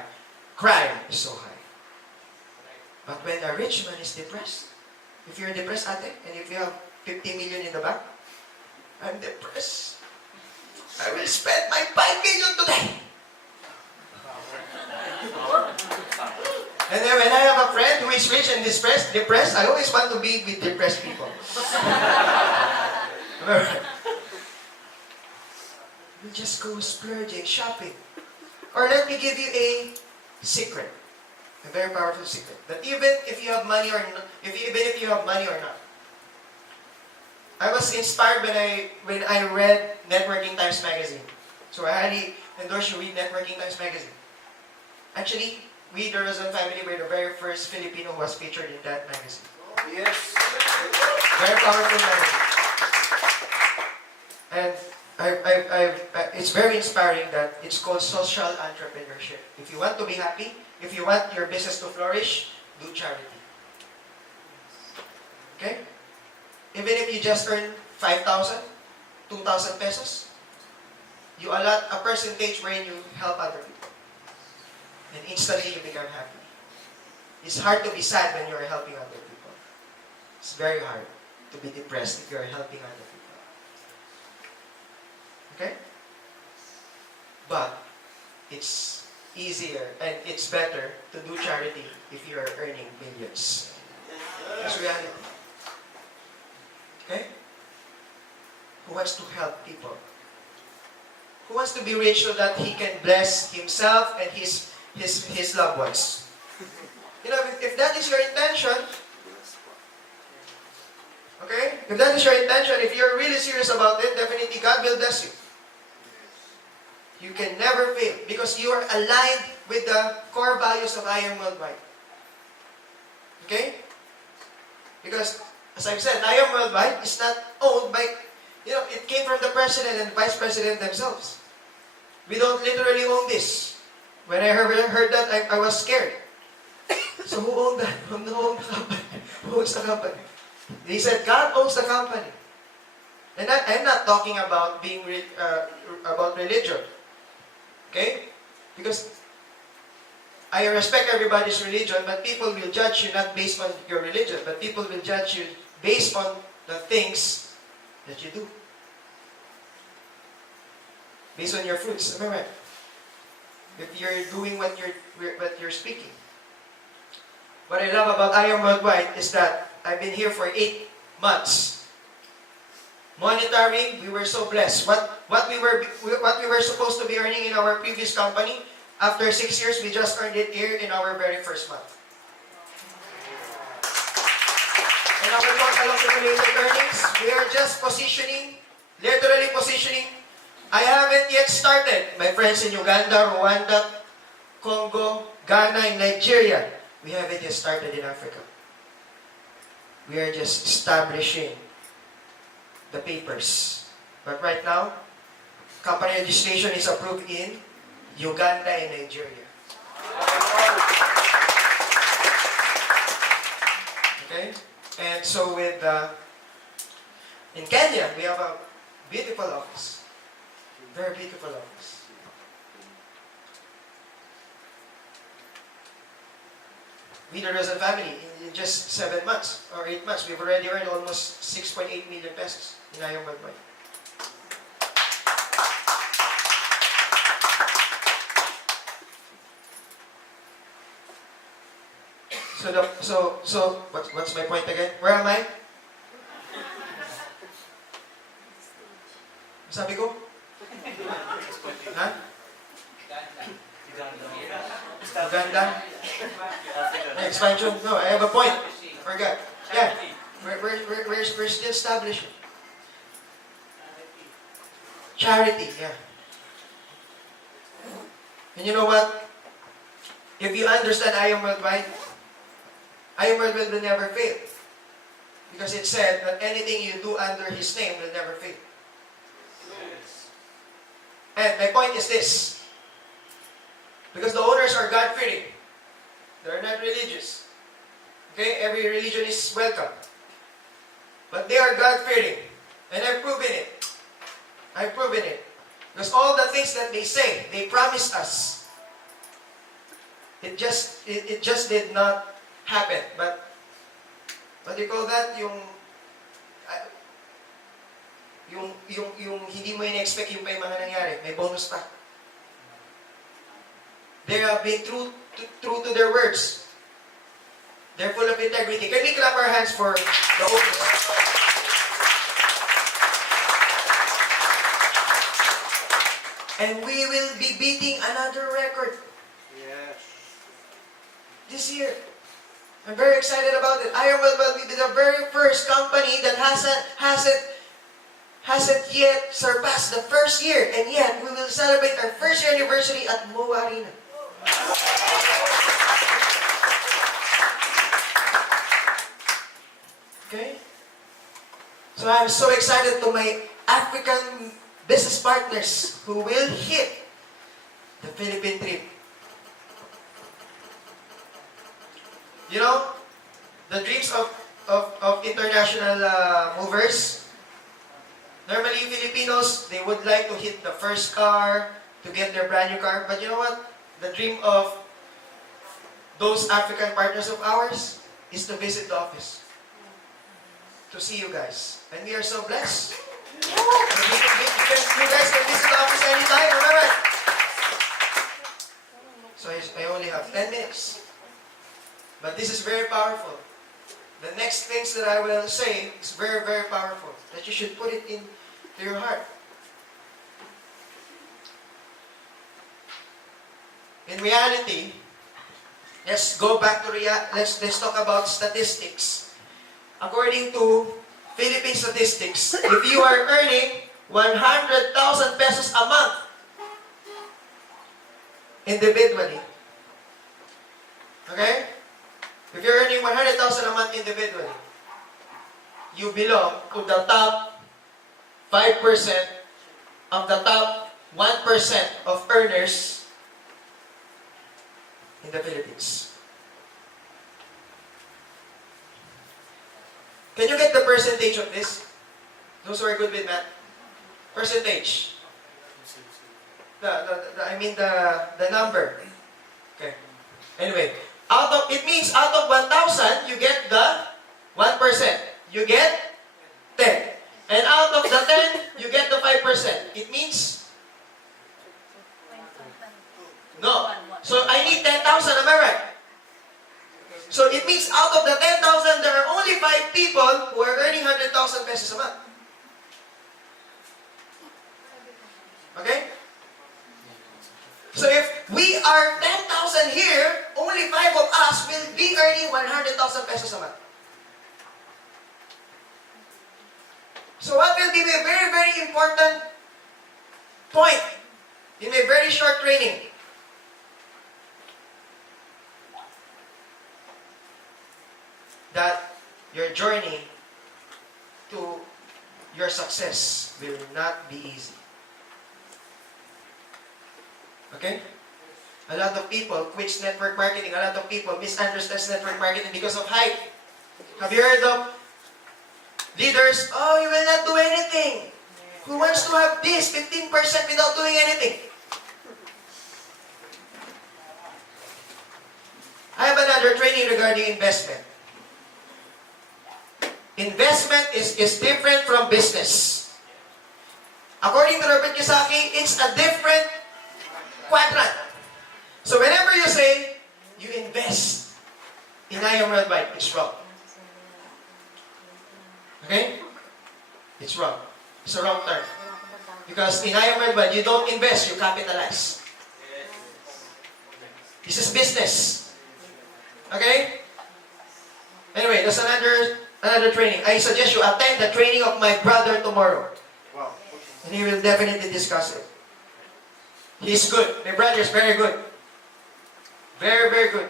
crime is so high. But when a rich man is depressed, if you're depressed, ate, and if you have 50 million in the bank, I'm depressed. I will spend my 5 million today. And then when I have a friend who is rich and depressed, I always want to be with depressed people. Alright. You just go splurging, shopping. Or let me give you a secret. A very powerful secret. That even if you have money or not, even if you have money or not. I was inspired when I read Networking Times magazine. So I highly endorse you read Networking Times magazine. Actually, we, the Razon family, were the very first Filipino who was featured in that magazine. Yes. Very powerful magazine. And it's very inspiring that it's called social entrepreneurship. If you want to be happy, if you want your business to flourish, do charity. Okay? Even if you just earn 5,000, 2,000 pesos, you allot a percentage wherein you help other people. And instantly you become happy. It's hard to be sad when you're helping other people. It's very hard to be depressed if you're helping other people. Okay? But it's easier and it's better to do charity if you are earning millions. That's reality. Okay? Who wants to help people? Who wants to be rich so that he can bless himself and his loved ones? You know, if that is your intention, okay? If that is your intention, if you're really serious about it, definitely God will bless you. You can never fail because you are aligned with the core values of I Am Worldwide. Okay? Because, as I've said, I Am Worldwide is not owned by, it came from the President and Vice President themselves. We don't literally own this. When I heard that, I was scared. So who owned that? Who owned the company? Who owns the company? They said, God owns the company. And I'm not talking about being about religion. Okay? Because I respect everybody's religion, but people will judge you not based on your religion, but people will judge you based on the things that you do. Based on your fruits. Am I right? If you're doing what you're speaking. What I love about I Am Worldwide is that I've been here for 8 months. Monitoring, we were so blessed. What we were supposed to be earning in our previous company, after 6 years, we just earned it here in our very first month. and our total accumulated earnings, we are just positioning, literally positioning. I haven't yet started, my friends in Uganda, Rwanda, Congo, Ghana, and Nigeria. We haven't yet started in Africa. We are just establishing the papers. But right now, company registration is approved in Uganda and Nigeria. Okay? And so in Kenya, we have a beautiful office. Very beautiful office. We, the Razon family, in just 7 months or 8 months, we've already earned almost 6.8 million pesos in Ayong Worldwide. So what's my point again? Where am I? Sabi ko? Ha? Uganda? Expansion? No, I have a point. Forgot. Yeah. We're still establishing. Charity, yeah. And you know what? If you understand Ayong Worldwide, Ayong Worldwide will never fail. Because it said that anything you do under His name will never fail. And my point is this. Because the owners are God-fearing. They're not religious. Okay? Every religion is welcome. But they are God-fearing. And I've proven it. I've proven it. Because all the things that they say, they promise us. It just did not happen. But what do you call that? Yung hindi mo in-expect yung pa yung mga nangyari. May bonus pa. They have been true to their words. They're full of integrity. Can we clap our hands for the owners? And we will be beating another record. Yes. This year. I'm very excited about it. Ayong Worldwide will be the very first company that hasn't yet surpassed the first year, and yet we will celebrate our first year anniversary at MOA Arena. Okay? So I'm so excited to my African business partners who will hit the Philippine trip. You know, the dreams of international movers. Normally, Filipinos, they would like to hit the first car, to get their brand new car. But you know what? The dream of those African partners of ours is to visit the office. To see you guys. And we are so blessed. You guys can visit the office anytime, am I right? So I only have 10 minutes. But this is very powerful. The next things that I will say is very, very powerful. That you should put it into your heart. In reality, let's go back to let's talk about statistics. According to Philippine statistics, if you are earning 100,000 pesos a month individually, okay? If you're earning 100,000 a month individually, you belong to the top 5% of the top 1% of earners in the Philippines. Can you get the percentage of this? Those who are good with math. Percentage. The number. Okay. Anyway, it means out of 1,000, you get the 1%. You get 10. And out of the 10, you get the 5%. It means? No. So I need 10,000, am I right? So it means out of the 10,000, there are only 5 people who are earning 100,000 pesos a month. Okay? So if we are 10,000 here, only 5 of us will be earning 100,000 pesos a month. So what will be a very, very important point in a very short training? That your journey to your success will not be easy. Okay? A lot of people quits network marketing. A lot of people misunderstands network marketing because of hype. Have you heard of leaders? Oh, you will not do anything. Who wants to have this 15% without doing anything? I have another training regarding investment. Investment is different from business. According to Robert Kiyosaki, it's a different quadrant. So whenever you say you invest in I Am Worldwide, it's wrong. Okay? It's wrong. It's a wrong term. Because in I Am Worldwide, you don't invest, you capitalize. This is business. Okay? Anyway, there's another training. I suggest you attend the training of my brother tomorrow. Wow. And he will definitely discuss it. He's good. My brother is very good. Very, very good.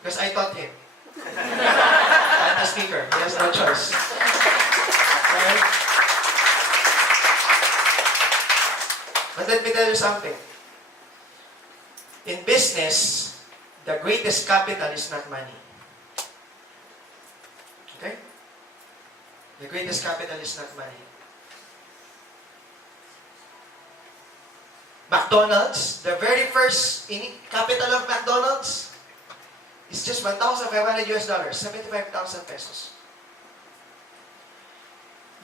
Because I taught him. I'm the speaker. He has no choice. Okay? But let me tell you something. In business, the greatest capital is not money. Okay? The greatest capital is not money. McDonald's, the very first capital of McDonald's is just $1,500 US, 75,000 pesos.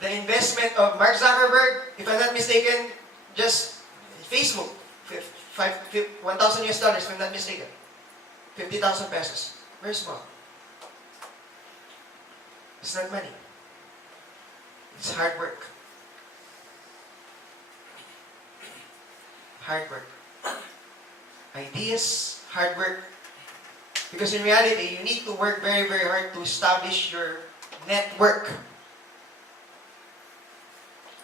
The investment of Mark Zuckerberg, if I'm not mistaken, just Facebook, 1,000 US dollars, if I'm not mistaken. 50,000 pesos. Very small. It's not money. It's hard work. Hard work. Ideas, hard work. Because in reality, you need to work very, very hard to establish your network.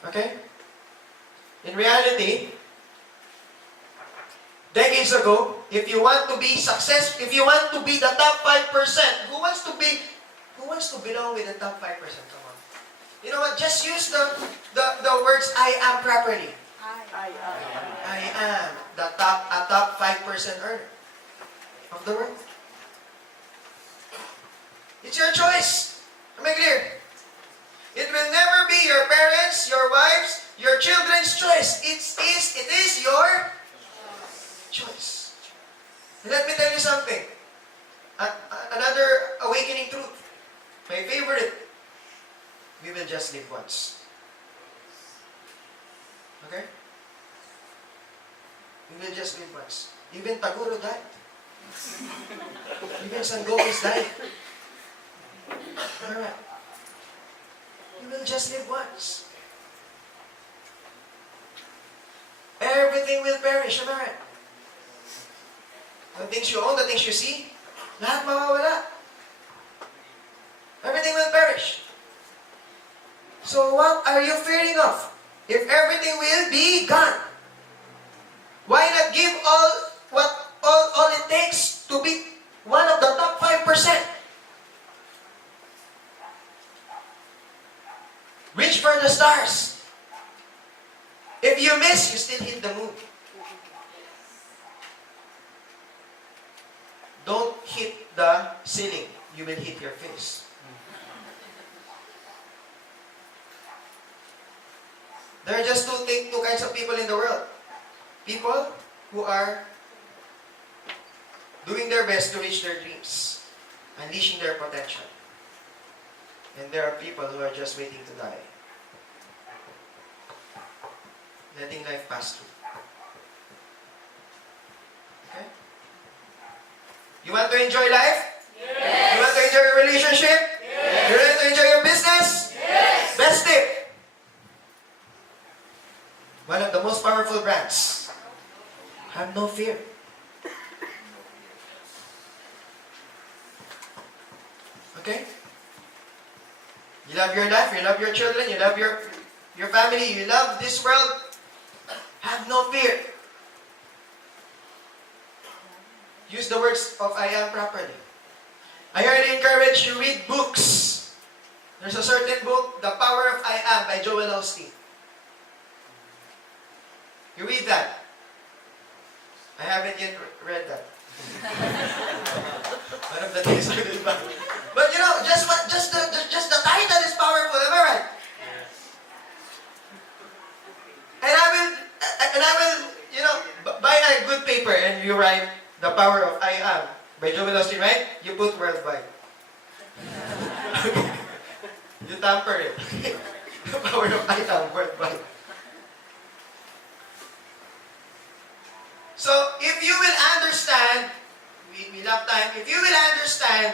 Okay? In reality, decades ago, if you want to be successful, if you want to be the top 5%, who wants to belong with the top 5%? Come on. You know what? Just use the words I am properly. I am a top 5% earner of the world. It's your choice. Am I clear? It will never be your parents, your wives, your children's choice. It is your choice. And let me tell you something. Another awakening truth. My favorite. We will just live once. Okay? We will just live once. Even Taguro died. Even Sangokus died. Alright. You will just live once. Everything will perish, am I right? The things you own, the things you see, lahat mawawala. Everything will perish. So what are you fearing of? If everything will be gone, why not give all it takes to be one of the top 5%? Reach for the stars. If you miss, you still hit the moon. Don't hit the ceiling. You will hit your face. There are just two kinds of people in the world. People who are doing their best to reach their dreams, unleashing their potential. And there are people who are just waiting to die. Letting life pass through. Okay? You want to enjoy life? Yes. You want to enjoy your relationship? Yes. You want to enjoy your business? Yes. Best tip. One of the most powerful brands. Have no fear. Okay? You love your life, you love your children, you love your family, you love this world. Have no fear. Use the words of I am properly. I highly encourage you read books. There's a certain book, The Power of I Am by Joel Osteen. You read that. I haven't yet read that. One of the things I did back. But you know, just the title is powerful, am I right? And I will, you know, buy a good paper and you write The Power of I Am by Joel Osteen, right? You put worldwide. You tamper it. The Power of I Am worldwide. So, if you will understand, we love time, if you will understand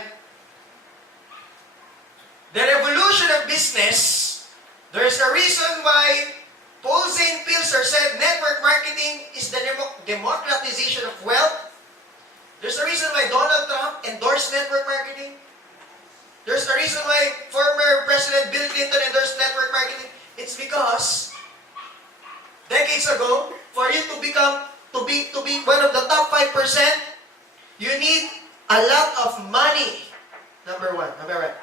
the revolution of business, there's a reason why Paul Zane Pilser said network marketing is the democratization of wealth. There's a reason why Donald Trump endorsed network marketing. There's a reason why former President Bill Clinton endorsed network marketing. It's because decades ago, for you to become to be one of the top 5%, you need a lot of money. Number one, am I right?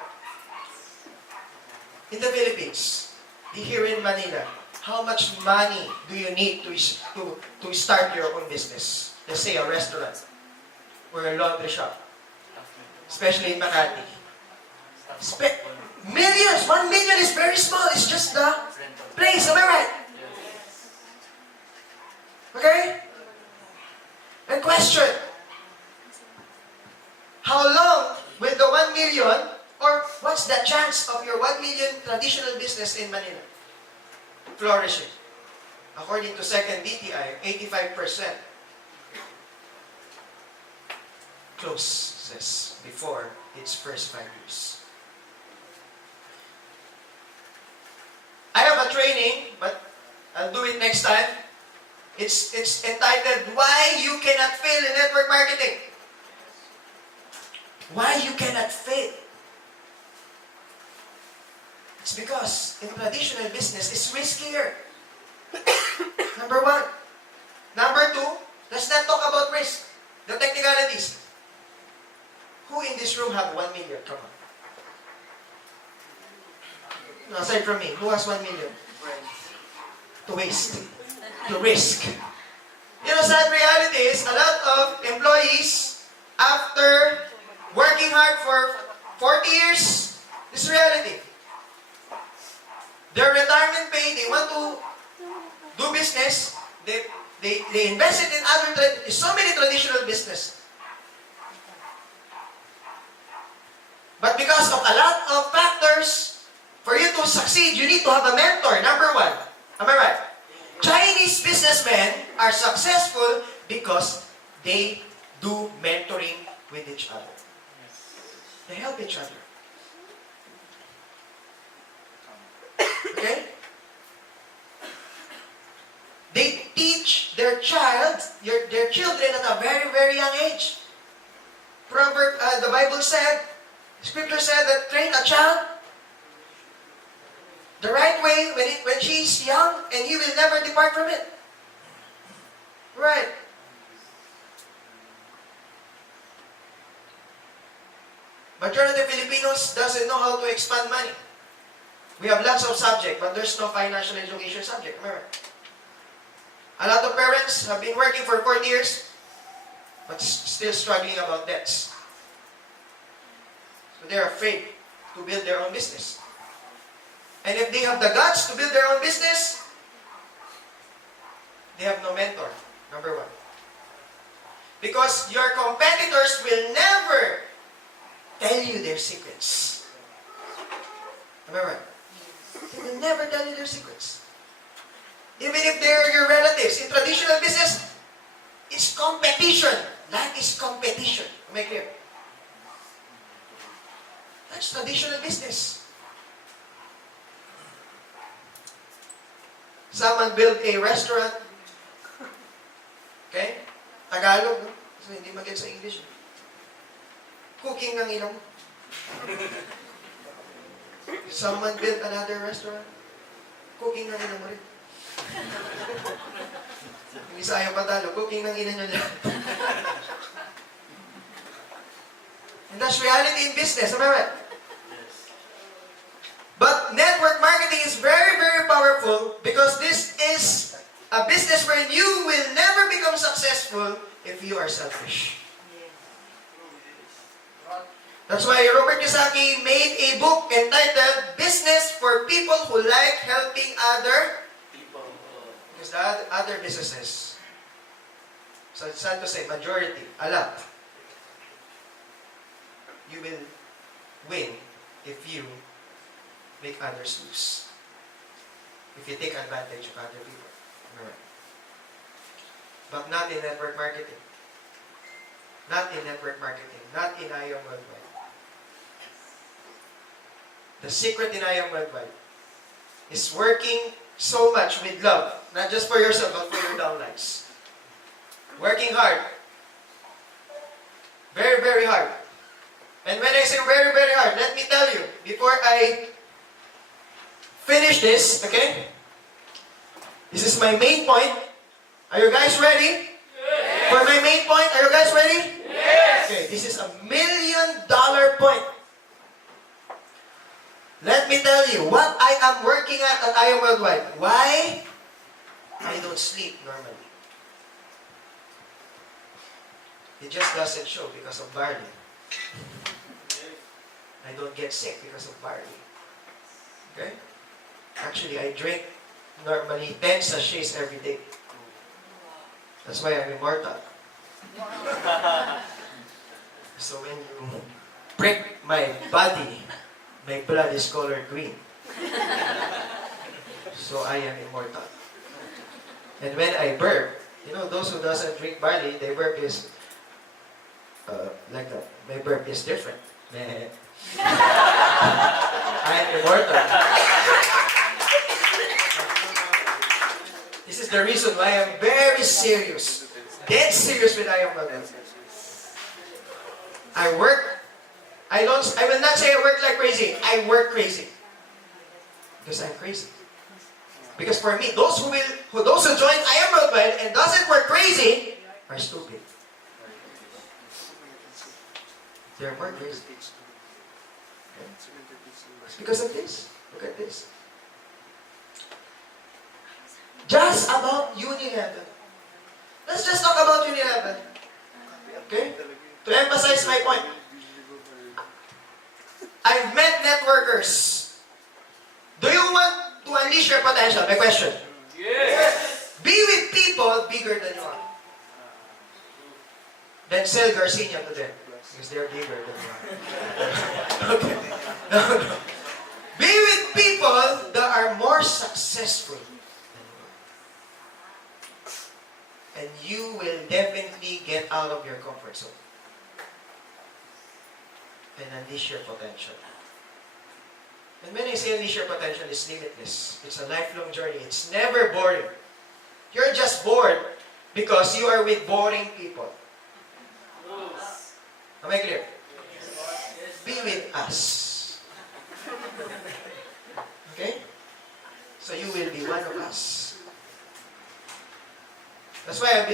In the Philippines, here in Manila, how much money do you need to start your own business? Let's say a restaurant or a laundry shop, especially in Makati. Millions! 1 million is very small. It's just the place. Am I right? Okay? And question, how long will the 1 million, or what's the chance of your 1 million traditional business in Manila flourishing? According to second DTI, 85% closes before its first 5 years. I have a training, but I'll do it next time. It's entitled, Why You Cannot Fail in Network Marketing. Why you cannot fail? It's because in traditional business, it's riskier. Number one. Number two, let's not talk about risk. The technicalities. Who in this room have 1 million? Come on. Aside from me, who has 1 million? To waste. To risk. You know, sad reality is a lot of employees, after working hard for 40 years, this is reality. Their retirement pay, they want to do business, they invest it in so many traditional business. But because of a lot of factors, for you to succeed, you need to have a mentor, number one. Am I right? Chinese businessmen are successful because they do mentoring with each other. They help each other. Okay? They teach their children at a very, very young age. The Bible said, Scripture said that train a child the right way when she's young, and he will never depart from it. Right. Majority of Filipinos doesn't know how to expand money. We have lots of subjects, but there's no financial education subject. Am I right? A lot of parents have been working for 40 years, but still struggling about debts. So they're afraid to build their own business. And if they have the guts to build their own business, they have no mentor, number one. Because your competitors will never tell you their secrets. Am I right? They will never tell you their secrets. Even if they're your relatives. In traditional business, it's competition. Life is competition. Am I clear? That's traditional business. Someone built a restaurant. Okay? Tagalog, no? So, hindi mag-get sa English. Cooking ng ilaw. Someone built another restaurant. Cooking ng ina mo rin. Hindi sayang patalo. Cooking ng ina nyo lang. And that's reality in business. Am I right? But network marketing is very, very powerful because this is a business where you will never become successful if you are selfish. That's why Robert Kiyosaki made a book entitled Business for People Who Like Helping Other People. Because the other businesses, so it's sad to say, majority, a lot, you will win if you make others lose. If you take advantage of other people. Alright. But not in network marketing. Not in network marketing. Not in IOM Worldwide. The secret in IOM Worldwide is working so much with love. Not just for yourself, but for your downlines. Working hard. Very, very hard. And when I say very, very hard, let me tell you, before I finish this, okay? This is my main point. Are you guys ready? Yes. For my main point, are you guys ready? Yes. Okay, this is $1 million point. Let me tell you what I am working at IOM Worldwide. Why? I don't sleep normally. It just doesn't show because of barley. I don't get sick because of barley. Okay? Actually, I drink normally 10 sachets every day. That's why I'm immortal. So when you prick my body, my blood is colored green. So I am immortal. And when I burp, you know, those who doesn't drink barley, their burp is like that. My burp is different. I am immortal. This is the reason why I'm very serious. Dead serious with IOM Worldwide. I work. I will not say I work like crazy. I work crazy. Because I'm crazy. Because for me, those who join IOM Worldwide and doesn't work crazy are stupid. They're more crazy. Okay? It's because of this. Look at this. Just about Unilever. Let's just talk about Unilever. Okay? To emphasize my point. I've met networkers. Do you want to unleash your potential? My question. Yes. Be with people bigger than you are. Then sell Garcinia to them. Because they're bigger than you are. Okay. No. Be with people that are more successful than you are. And you will definitely get out of your comfort zone. And unleash your potential. And when I say unleash your potential, it's limitless. It's a lifelong journey. It's never boring. You're just bored because you are with boring people. Am I clear? Be with us. Okay? So you will be one of us. That's why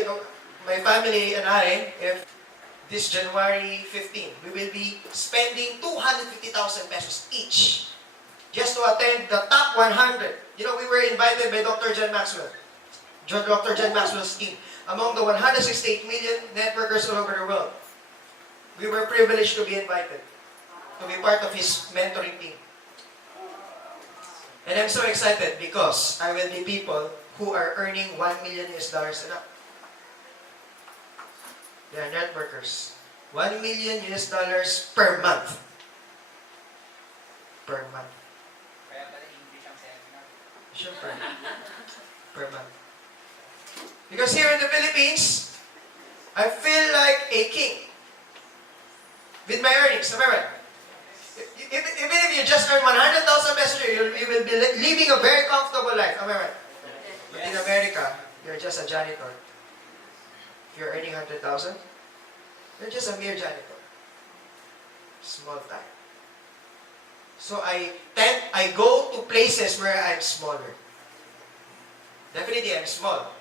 my family and I, if this January 15, we will be spending 250,000 pesos each just to attend the top 100. You know, we were invited by Dr. John Maxwell. Dr. John Maxwell's team. Among the 168 million networkers all over the world. We were privileged to be invited to be part of his mentoring team. And I'm so excited because I will be people who are earning $1 million and up. They are networkers. $1 million per month. Per month. Siyempre. Per month. Because here in the Philippines, I feel like a king. With my earnings, am I right? Even if you just earn 100,000 pesos a year, you will be living a very comfortable life. Am I right? But in America, you're just a janitor. If you're earning 100,000, you're just a mere janitor. Small time. So I go to places where I'm smaller. Definitely I'm small.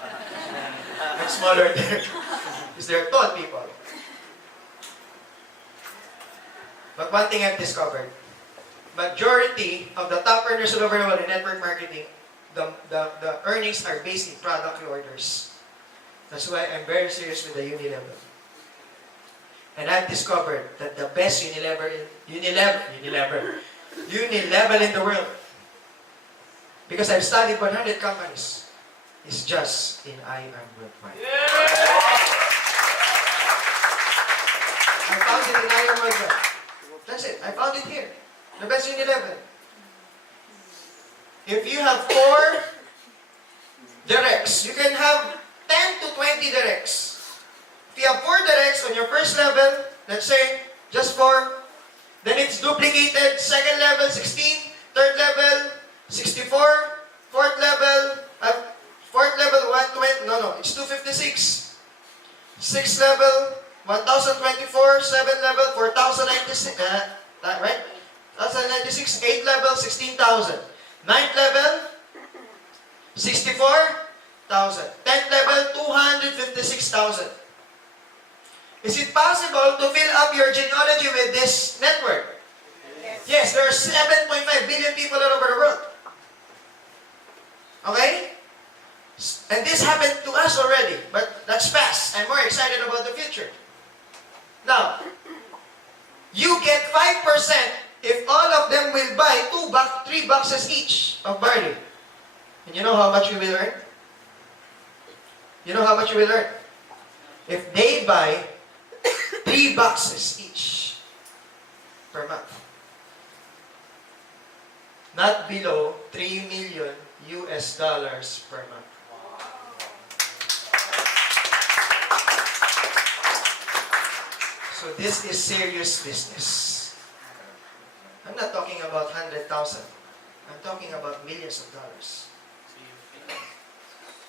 I'm smaller there. Because they're tall people. But one thing I've discovered, majority of the top earners all over the world in network marketing, the earnings are based in product orders. That's why I'm very serious with the Unilever. And I've discovered that the best Unilever in the world, because I've studied 100 companies, is just in I Am Worldwide. I found it in I Am Worldwide. That's it. I found it here. The best Unilever. If you have 4 directs, you can have 10 to 20 directs. If you have 4 directs on your first level, let's say, just 4, then it's duplicated, second level, 16, third level, 64, fourth level, 120, it's 256. Sixth level, 1024, seventh level, 4096, right? 1096, eighth level, 16,000. Ninth level, 64,000. 10th level, 256,000. Is it possible to fill up your genealogy with this network? Yes, there are 7.5 billion people all over the world. Okay? And this happened to us already, but that's past. I'm more excited about the future. Now, you get 5% if all of them will buy 3 boxes each of barley. And you know how much you will earn? You know how much you will earn? If they buy 3 boxes each per month. Not below $3 million per month. So this is serious business. I'm not talking about 100,000. I'm talking about millions of dollars.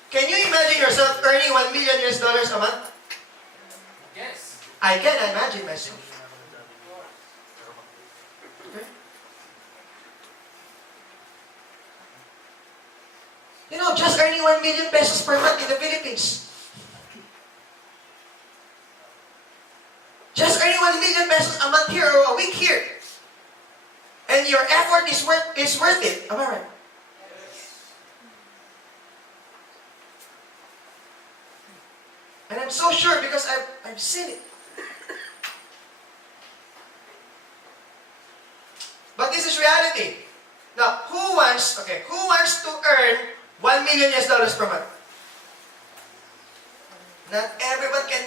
Can you imagine yourself earning $1 million a month? Yes. I can imagine myself. Okay? You know, just earning 1 million pesos per month in the Philippines. Just earning 1 million pesos a month here or a week here. And your effort is worth it. Am I right? And I'm so sure because I've seen it. But this is reality. Now, who wants to earn $1 million per month? Not everyone can.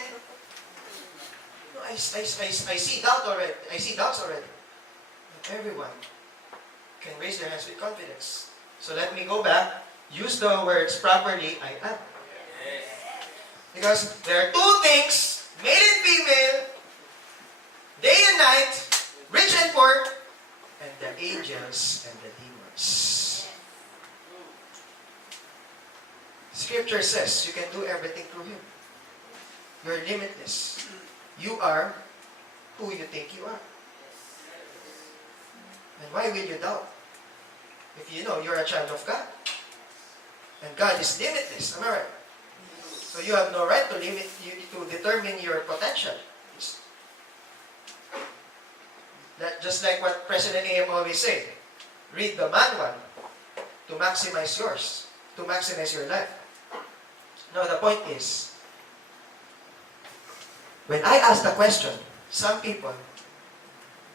No, I see doubt already. I see doubts already. Not everyone can raise their hands with confidence. So let me go back. Use the words properly. I am. Because there are 2 things, male and female, day and night, rich and poor, and the angels and the demons. Scripture says you can do everything through Him. You're limitless. You are who you think you are. And why will you doubt? If you know you're a child of God. And God is limitless. Am I right? So you have no right to determine your potential. Just like what President AM always say, read the manual to maximize yours, to maximize your life. Now the point is, when I asked the question, some people,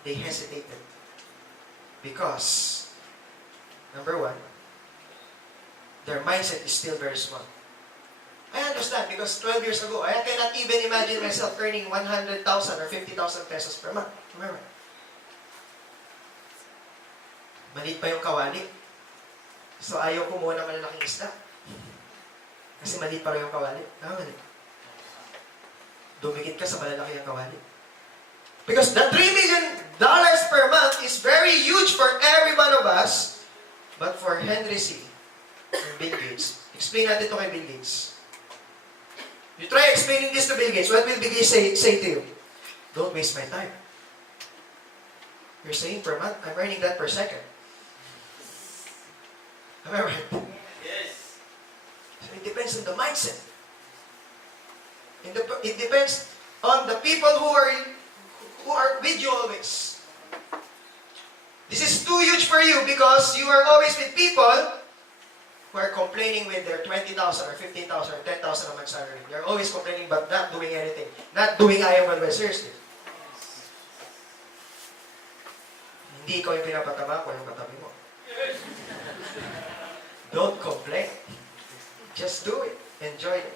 they hesitated. Because, number 1, their mindset is still very small. I understand because 12 years ago, I cannot even imagine myself earning 100,000 or 50,000 pesos per month. Remember? Maliit pa yung kawali. So ayaw ko muna malalaking isda. Kasi maliit pa rin yung kawali. Mali. Dumikit ka sa malalaki yung kawali. Because the $3 million per month is very huge for every one of us. But for Henry C. and Bill Gates, explain natin ito kay Bill Gates. You try explaining this to Bill Gates. What will Bill Gates say to you? Don't waste my time. You're saying per month, I'm earning that per second. Am I right? Yes. So it depends on the mindset. It depends on the people who are with you always. This is too huge for you because you are always with people who are complaining with their 20,000 or 15,000 or 10,000 a month salary. They're always complaining but not doing anything. Not doing IML well. Seriously. Hindi ikaw yung pinapatama ko, yung katabi mo. Don't complain. Just do it. Enjoy it.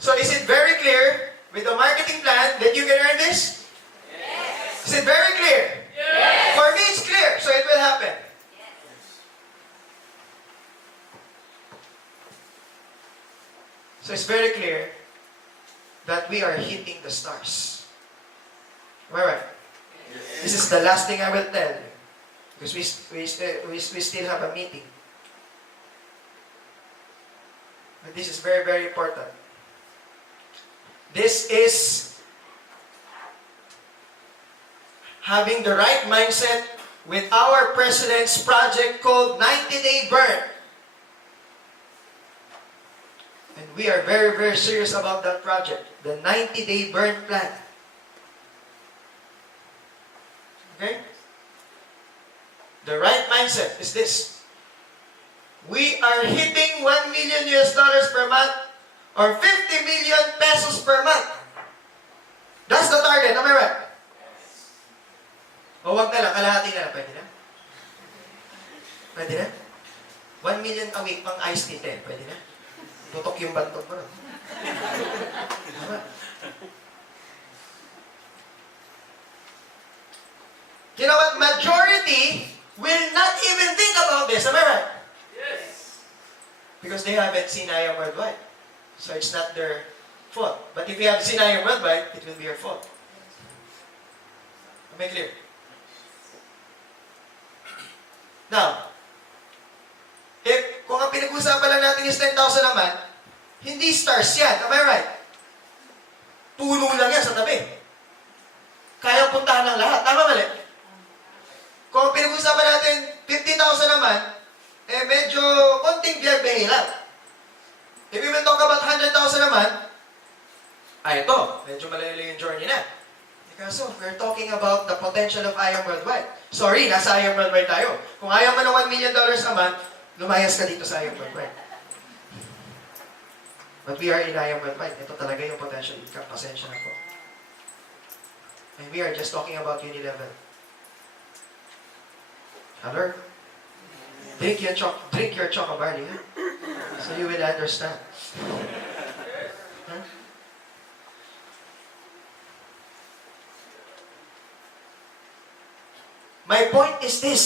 So is it very clear with the marketing plan that you can earn this? Yes. Is it very clear? Yes. For me, it's clear, so it will happen. Yes. So it's very clear that we are hitting the stars. Am I right? Yes. This is the last thing I will tell you. Because we still have a meeting. But this is very, very important. This is having the right mindset with our President's project called 90-Day Burn. And we are very, very serious about that project. The 90-Day Burn Plan. Okay? The right mindset is this. We are hitting $1 million per month or 50 million pesos per month. That's the target. Am I right? O wag na lang, kalahati na lang. Pwede na? Pwede na? 1 million a week pang iced tea, pwede na? Tutok yung bantok mo. No? Tama. You know what? Majority will not even think about this. Am I right? Yes. Because they haven't seen I Am Worldwide. So it's not their fault. But if you have seen I Am Worldwide, it will be your fault. Am I clear? Now, kung ang pinag-usapan lang natin is 10,000 naman, hindi stars yan. Am I right? Puno lang yan sa tabi. Kaya puntahan ng lahat. Tama mali? Kung ang pinag-usapan natin 50,000 naman, medyo konting biyag-behi lang. If we will talk about 100,000 naman, ito, medyo malayo yung journey na. So, we're talking about the potential of I Am Worldwide. Sorry, nasa I Am Worldwide tayo. Kung ayaw mo ng $1 million a month, lumayas ka dito sa I Am Worldwide. But we are in I Am Worldwide. Ito talaga yung potential income. Pasensya na po. And we are just talking about Unilevel. Hello? Drink your choco barley, huh? So you will understand. Huh? My point is this.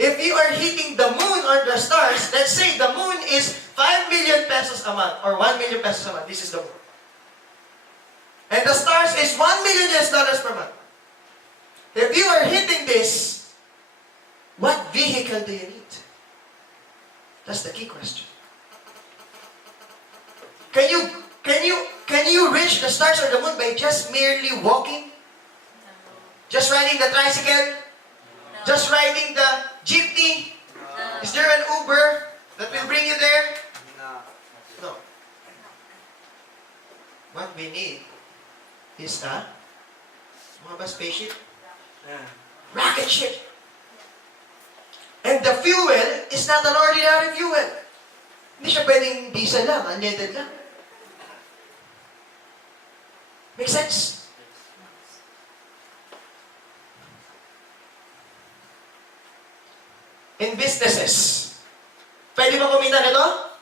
If you are hitting the moon or the stars, let's say the moon is 5 million pesos a month or 1 million pesos a month. This is the moon. And the stars is $1 million per month. If you are hitting this, what vehicle do you need? That's the key question. Can you reach the stars or the moon by just merely walking? Just riding the tricycle? Just riding the jeepney? Is there an Uber that will bring you there? No. What we need is mga ba spaceship? Rocket ship. And the fuel is not an ordinary fuel. Hindi siya pwedeng diesel lang, unleaded lang. Make sense? In businesses, pwede ba kumita nito?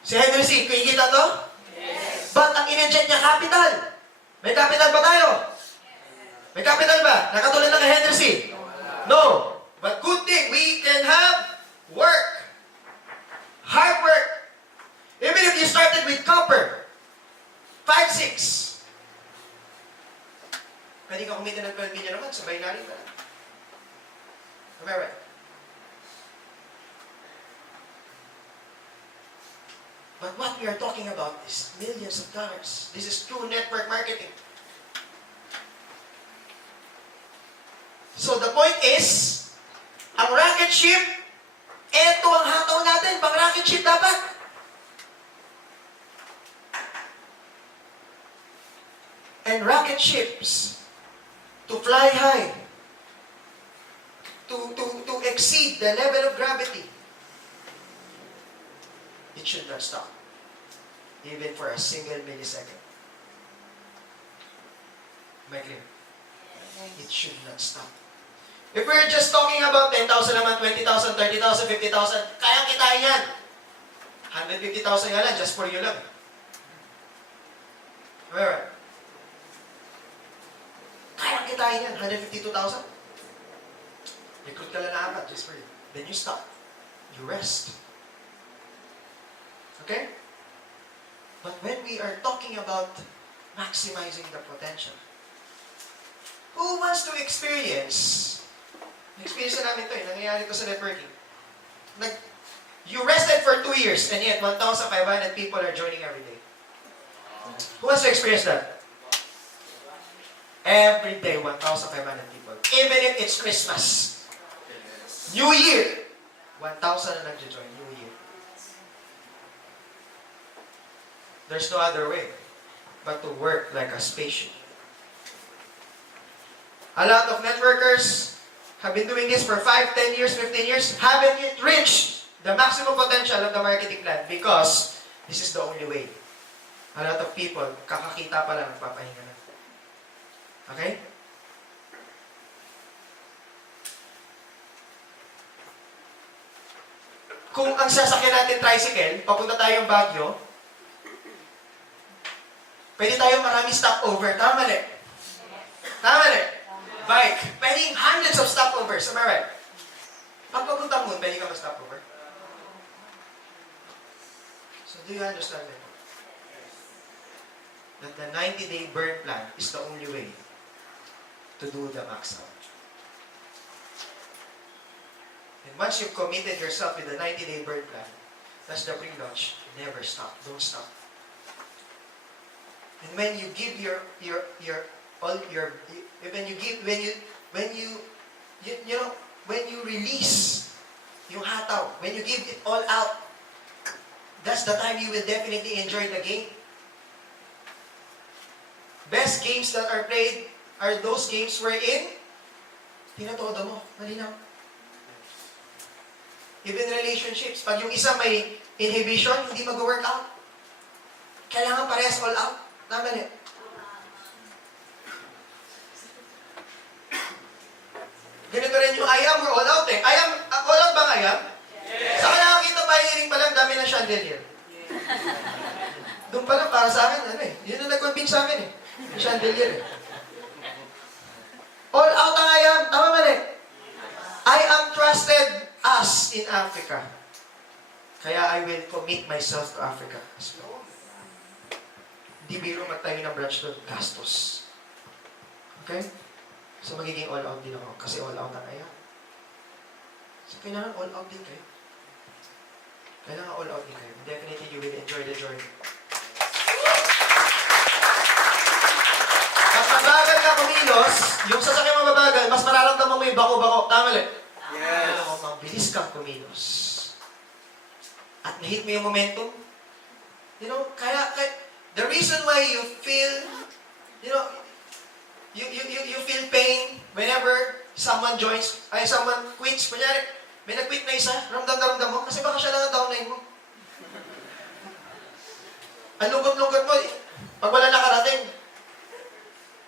Si Henry C., kikita to? Yes. But ang in-inject niya capital. May capital ba tayo? May capital ba? Nakatulad lang kay Henry C.? No. But good thing, we can have work. Hard work. Even if you started with copper, 5, 6. Pwede ka kumita ng 12 million naman, sabay na rin ba? Am I right? But what we are talking about is millions of dollars. This is true network marketing. So the point is, ang rocket ship, eto ang hataw natin, pang rocket ship dapat. And rocket ships, to fly high, to exceed the level of gravity, it should not stop, even for a single millisecond. Am I clear? It should not stop. If we're just talking about 10,000 naman, 20,000, 30,000, 50,000, kayang kitain yan. 150,000 nga lang, just for you lang. Alright. Kayang kitain yan, 152,000. Recruit ka lang na agad, just for you. Then you stop. You rest. Okay? But when we are talking about maximizing the potential, who wants to experience na namin ito nangyayari ito sa networking. You rested for 2 years and yet 1,500 people are joining every day. Who wants to experience that? Every day, 1,500 people. Even if it's Christmas. New Year, 1,000 na nag-join. New Year. There's no other way but to work like a spaceship. A lot of networkers have been doing this for 5, 10 years, 15 years, haven't yet reached the maximum potential of the marketing plan because this is the only way. A lot of people, kakakita pa lang, nagpapahinga na. Okay? Kung ang sasakyan natin tricycle, papunta tayong Baguio, pwede tayong marami stopover. Tama na. Tama na. Bike. Pwedeng hundreds of stopovers. Am I right? Pag papunta mo, pwede ka mag-stopover. So do you understand that? That the 90-day burn plan is the only way to do the max out. And once you've committed yourself with the 90-day burn plan, that's the pre-launch. Never stop. Don't stop. And when you give when you release yung hataw, when you give it all out, that's the time you will definitely enjoy the game. Best games that are played are those games wherein tinatodo mo, malinaw. Even relationships, pag yung isa may inhibition, hindi mag-work out. Kailangan parehas all out. Tama niya. Ganito rin yung I am, we're all out eh. I am, all out ba I am? Yes. Saan nakakita pa hiring pa lang, dami ng chandelier. Doon pa lang, para sa akin, yun ang nag-convince sa akin eh. Yung chandelier eh. All out ang I am, tama mali. I am trusted as in Africa. Kaya I will commit myself to Africa as well. Hindi biro magtayo ng branch doon, gastos. Okay? So magiging all out din ako kasi all out ang ayaw. So kailangan all out din kayo. Kailangan all out din kayo. Definitely you will enjoy the journey. Mas mabagal ka kumilos, yung sasakyan mababagal, mas mararamdaman mo yung bako-bako. Tama ulit? Yes. Alam mo, mabilis kang kumilos. At nahit mo yung momentum. You know, the reason why you feel, you feel pain whenever someone joins, someone quits. Kunyari, may nag-quit na isa, ramdam mo, kasi baka siya lang ang downline mo. Ang lungkot-lungkot mo, pag wala nakarating.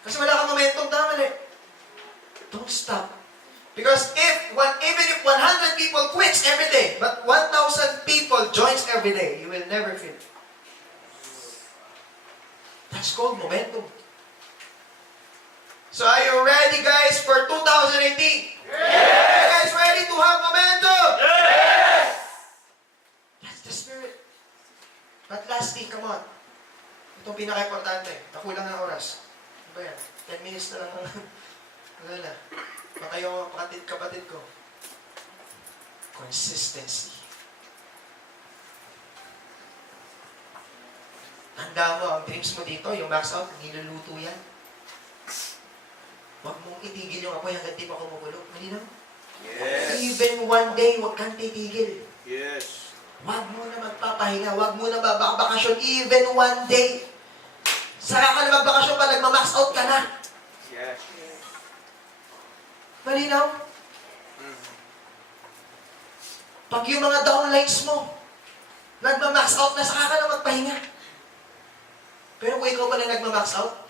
Kasi wala kang momentum, tama na. Don't stop. Because even if 100 people quits every day, but 1,000 people joins every day, you will never feel. That's called momentum. So are you ready, guys, for 2018? Yes! Are you guys ready to have momentum? Yes! That's the spirit. But lastly, come on. Itong pinaka-importante. Nakulang ng oras. Ano ba yan? 10 minutes na lang. Ano na? Baka yung kapatid ko. Consistency. Tanda mo, ang dreams mo dito, yung max out, niluluto yan. Huwag mong itigil yung apoy hanggang di pa kumukulo. Malinaw? Yes. Even one day, huwag kang titigil. Yes. Huwag mo na magpapahinga. Huwag mo na magbakasyon. Even one day. Saka ka na magbakasyon pa, nagmamax out ka na. Yes. Malinaw? Pag yung mga downlines mo, nagmamax out na, saka ka na magpahinga. Pero kung ikaw pala nagmamax out,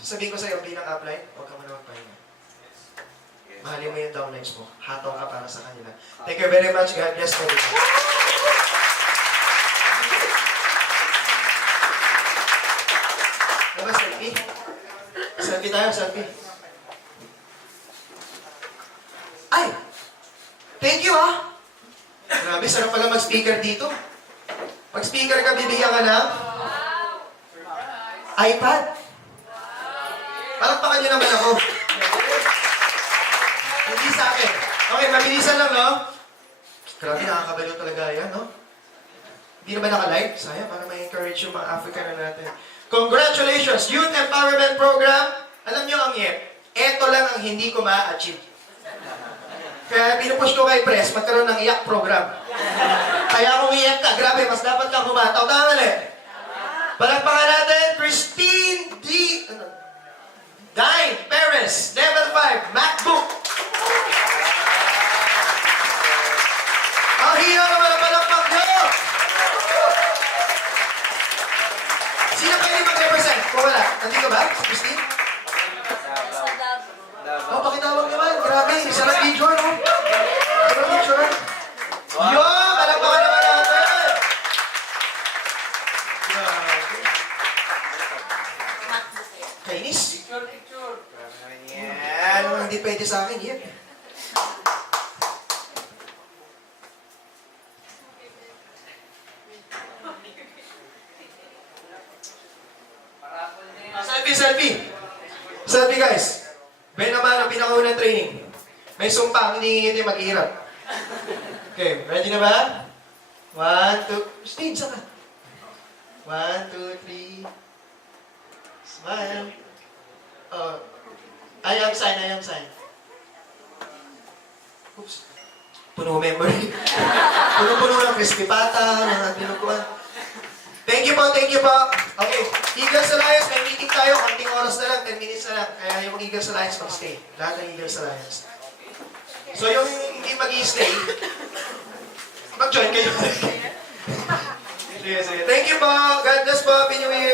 sasabihin ko sa'yo, bilang upline, huwag ka muna magpahinga. Mahalin mo yung downlines mo. Hataw ka para sa kanila. Thank you very much. God bless everyone. Diba, selfie? Selfie tayo, selfie. Ay! Thank you, ah! Grabe, sarap pala mag-speaker dito. Pag-speaker ka, bibigyan ka ng iPad. Palakpakan niyo naman ako. Hindi sa akin. Okay, mabilisan lang, no? Grabe, nakakabalo talaga yan, no? Hindi naman naka-live. Sayang, para ma-encourage yung mga African na natin. Congratulations! Youth Empowerment Program. Alam niyo ang YEP, eto lang ang hindi ko ma-achieve. Kaya pinupush ko kay Press, magkaroon ng iyak program. Kaya kung iyak ka, grabe, mas dapat kang humataw. Tama mali? Palagpakan natin, Christine Dine Perez, Level 5, MacBook. Ang Hino naman ang palakpak nyo! Sino pwede mag-represent? Kung wala, nandito ba? Si Christine? Oh, pakitawag naman. Grabe, sarap video, no? Sarap picture. Yo! Palakpakan naman natin! Grabe. Kainis. Picture. Yan, hindi pwede sa akin, yep. Selfie! Selfie, guys. May naman ang pinakaunang training. May sumpa, ang hinihingi ito mag-ihirap. Okay, ready na ba? 1, 2, stage ka. 1, 2, 3. Smile. Oh. I am sign. Oops. Puno memory. Puno ng crispy pata, mga tinukuan. Thank you po. Okay, Eagles Alliance, may meeting tayo. Konting oras na lang, 10 minutes na lang. Kaya yung Eagles Alliance mag-stay. Lahat ng Eagles Alliance. So yung hindi mag-i-stay, mag-join kayo. Sige. Thank you po. God bless po. Happy New Year.